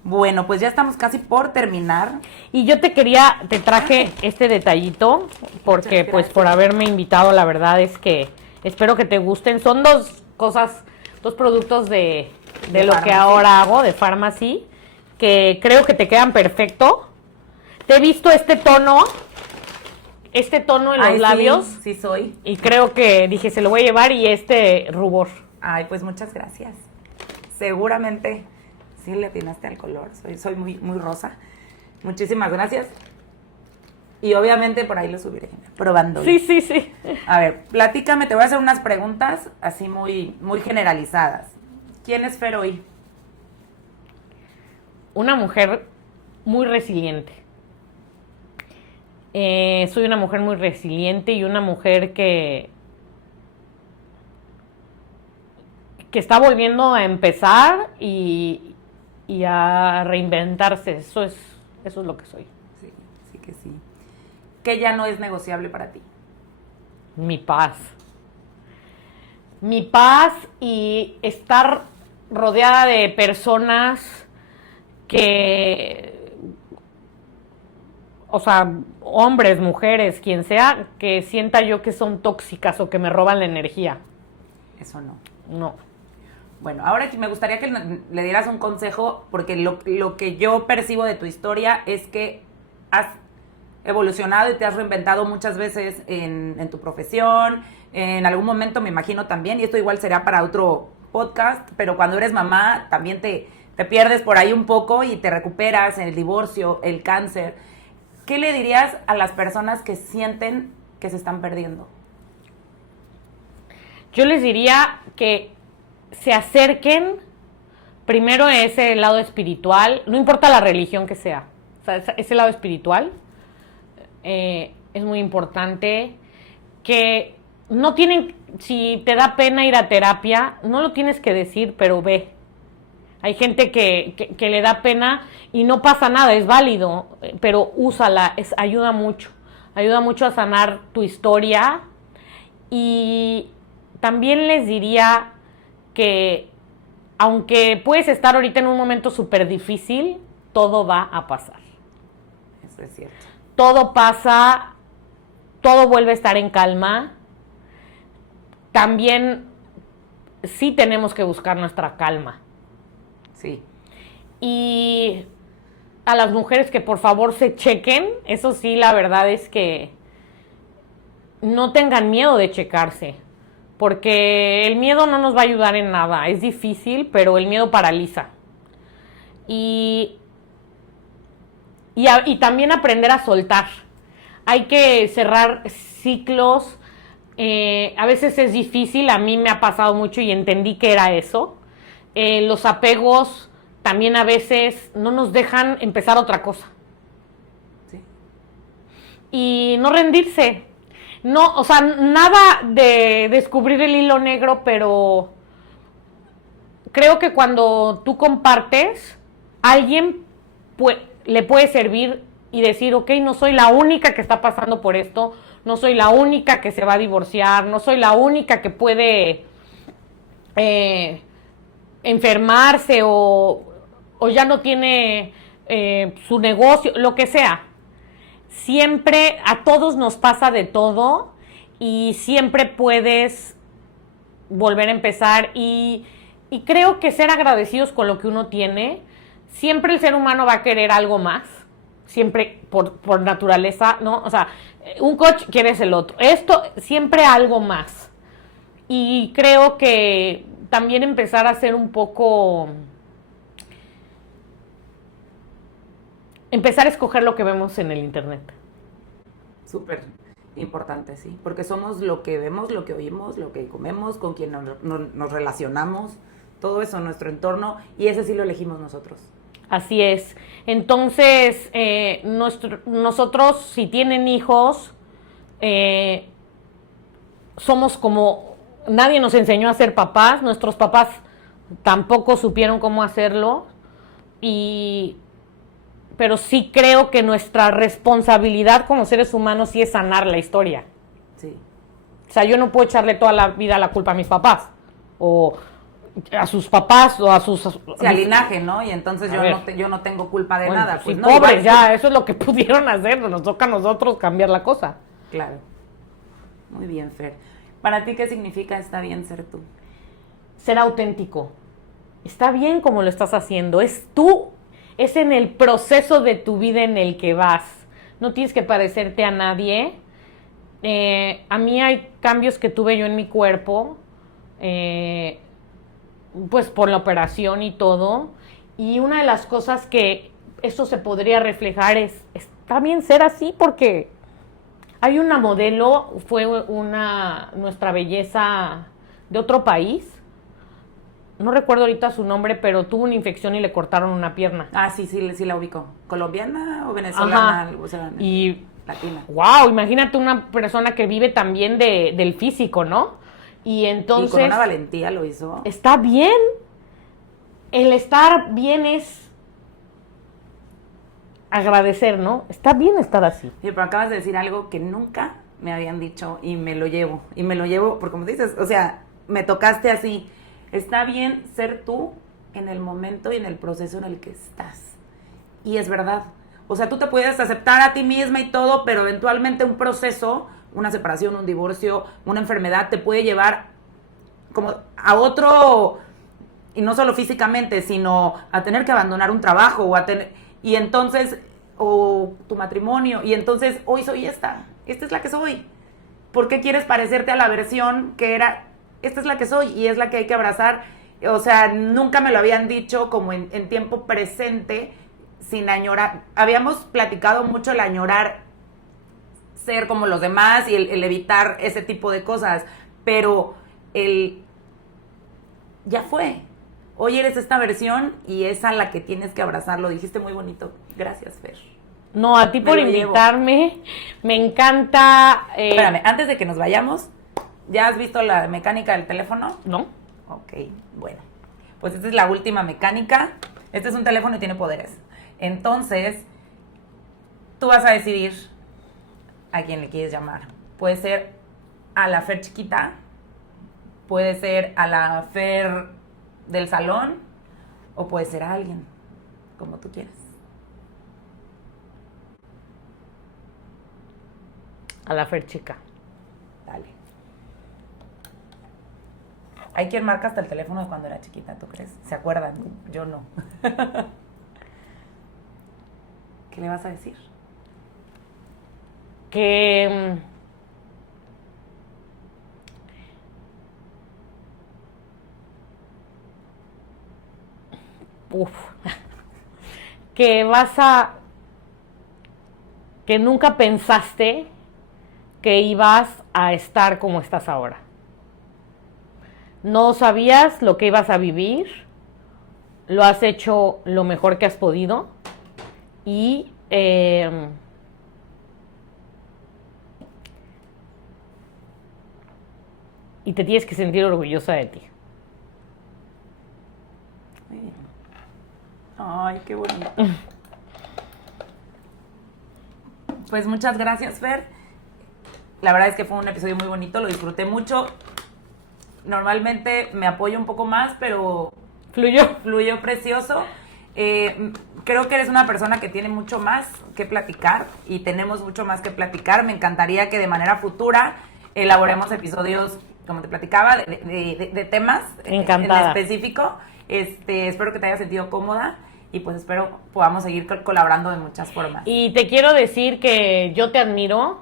Bueno, pues ya estamos casi por terminar. Y yo te traje este detallito, porque pues por gracias. haberme invitado, la verdad es que espero que te gusten. Son dos productos de lo Pharmacy. que ahora hago, de Pharmacy, que creo que te quedan perfecto. Te he visto este tono en los labios. Sí, soy. Y creo que dije, se lo voy a llevar, y este rubor. Ay, pues muchas gracias. Seguramente sí le atinaste al color. Soy muy, muy rosa. Muchísimas gracias. Y obviamente por ahí lo subiré, probando. Sí. A ver, platícame, te voy a hacer unas preguntas así muy, muy generalizadas. ¿Quién es Fer hoy? Una mujer muy resiliente. Soy una mujer muy resiliente y una mujer que está volviendo a empezar y a reinventarse. Eso es lo que soy. Sí que sí. ¿Qué ya no es negociable para ti? Mi paz. Mi paz y estar rodeada de personas que, o sea, hombres, mujeres, quien sea, que sienta yo que son tóxicas o que me roban la energía. Eso no. No. Bueno, ahora me gustaría que le dieras un consejo, porque lo que yo percibo de tu historia es que has evolucionado y te has reinventado muchas veces en tu profesión, en algún momento me imagino también, y esto igual será para otro podcast, pero cuando eres mamá también te pierdes por ahí un poco y te recuperas en el divorcio, el cáncer. ¿Qué le dirías a las personas que sienten que se están perdiendo? Yo les diría que se acerquen primero a ese lado espiritual, no importa la religión que sea, o sea, ese lado espiritual es muy importante, que no tienen, si te da pena ir a terapia, no lo tienes que decir, pero ve. Hay gente que le da pena y no pasa nada, es válido, pero úsala, ayuda mucho a sanar tu historia. Y también les diría que aunque puedes estar ahorita en un momento súper difícil, todo va a pasar. Eso es cierto. Todo pasa, todo vuelve a estar en calma. También sí tenemos que buscar nuestra calma. Sí. Y a las mujeres que por favor se chequen, eso sí, la verdad es que no tengan miedo de checarse, porque el miedo no nos va a ayudar en nada. Es difícil, pero el miedo paraliza. Y también aprender a soltar. Hay que cerrar ciclos. A veces es difícil, a mí me ha pasado mucho y entendí que era eso. Los apegos también a veces no nos dejan empezar otra cosa. Sí. Y no rendirse. No, o sea, nada de descubrir el hilo negro, pero creo que cuando tú compartes, alguien le puede servir y decir, ok, no soy la única que está pasando por esto, no soy la única que se va a divorciar, no soy la única que puede enfermarse o ya no tiene su negocio, lo que sea. Siempre a todos nos pasa de todo y siempre puedes volver a empezar y creo que ser agradecidos con lo que uno tiene. Siempre el ser humano va a querer algo más, siempre por naturaleza, ¿no? O sea, un coche quieres el otro, esto siempre algo más. Y creo que también empezar a ser un poco, empezar a escoger lo que vemos en el internet. Súper importante, sí, porque somos lo que vemos, lo que oímos, lo que comemos, con quien nos relacionamos, todo eso en nuestro entorno, y ese sí lo elegimos nosotros. Así es. Entonces, nosotros, si tienen hijos, somos como, nadie nos enseñó a ser papás, nuestros papás tampoco supieron cómo hacerlo, pero sí creo que nuestra responsabilidad como seres humanos sí es sanar la historia. Sí. O sea, yo no puedo echarle toda la vida la culpa a mis papás. a sus papás o a sus... Sí, al linaje, ¿no? Y entonces A ver. yo no tengo culpa de Bueno, nada. pues Pues sí, no, pobres, igual, ya, eso es lo que pudieron hacer, nos toca a nosotros cambiar la cosa. Claro. Muy bien, Fer. ¿Para ti qué significa está bien ser tú? Ser auténtico. Está bien como lo estás haciendo, es tú, es en el proceso de tu vida en el que vas. No tienes que parecerte a nadie. A mí hay cambios que tuve yo en mi cuerpo, pues por la operación y todo. Y una de las cosas que eso se podría reflejar es, está bien ser así porque hay una modelo, fue nuestra belleza de otro país. No recuerdo ahorita su nombre, pero tuvo una infección y le cortaron una pierna. Ah, sí, sí la ubico. ¿Colombiana o venezolana? Ajá. O sea, Y latina. wow, imagínate una persona que vive también del físico, ¿no? Y entonces... Y con una valentía lo hizo. Está bien. El estar bien es agradecer, ¿no? Está bien estar así. Sí, pero acabas de decir algo que nunca me habían dicho y me lo llevo. Y me lo llevo, porque como dices, o sea, me tocaste así. Está bien ser tú en el momento y en el proceso en el que estás. Y es verdad. O sea, tú te puedes aceptar a ti misma y todo, pero eventualmente un proceso, una separación, un divorcio, una enfermedad, te puede llevar como a otro, y no solo físicamente, sino a tener que abandonar un trabajo o a tener, y entonces, o tu matrimonio, y entonces hoy soy esta es la que soy. ¿Por qué quieres parecerte a la versión que era? Esta es la que soy y es la que hay que abrazar. O sea, nunca me lo habían dicho como en tiempo presente, sin añorar. Habíamos platicado mucho el añorar ser como los demás y el evitar ese tipo de cosas, pero ya fue. Hoy eres esta versión y es a la que tienes que abrazar. Lo dijiste muy bonito. Gracias, Fer. No, a ti Me por lo llevo. invitarme. Me encanta... Espérame, antes de que nos vayamos, ¿ya has visto la mecánica del teléfono? ¿No? Ok, bueno. Pues esta es la última mecánica. Este es un teléfono y tiene poderes. Entonces, tú vas a decidir a quién le quieres llamar. Puede ser a la Fer chiquita, puede ser a la Fer del salón, o puede ser a alguien, como tú quieras. A la Fer chica. Dale. Hay quien marca hasta el teléfono de cuando era chiquita, ¿tú crees? ¿Se acuerdan? Yo no. ¿Qué le vas a decir? Que... que que nunca pensaste que ibas a estar como estás ahora. No sabías lo que ibas a vivir, lo has hecho lo mejor que has podido y te tienes que sentir orgullosa de ti. Ay, qué bonito. Pues muchas gracias, Fer. La verdad es que fue un episodio muy bonito, lo disfruté mucho. Normalmente me apoyo un poco más, pero fluyó precioso. Creo que eres una persona que tiene mucho más que platicar y tenemos mucho más que platicar. Me encantaría que de manera futura elaboremos episodios, como te platicaba, de temas Encantada. en específico. Espero que te hayas sentido cómoda y pues espero podamos seguir colaborando de muchas formas. Y te quiero decir que yo te admiro,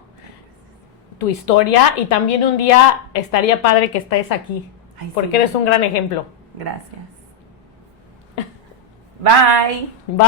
tu historia, y también un día estaría padre que estés aquí, porque eres un gran ejemplo. Gracias. Bye. Bye.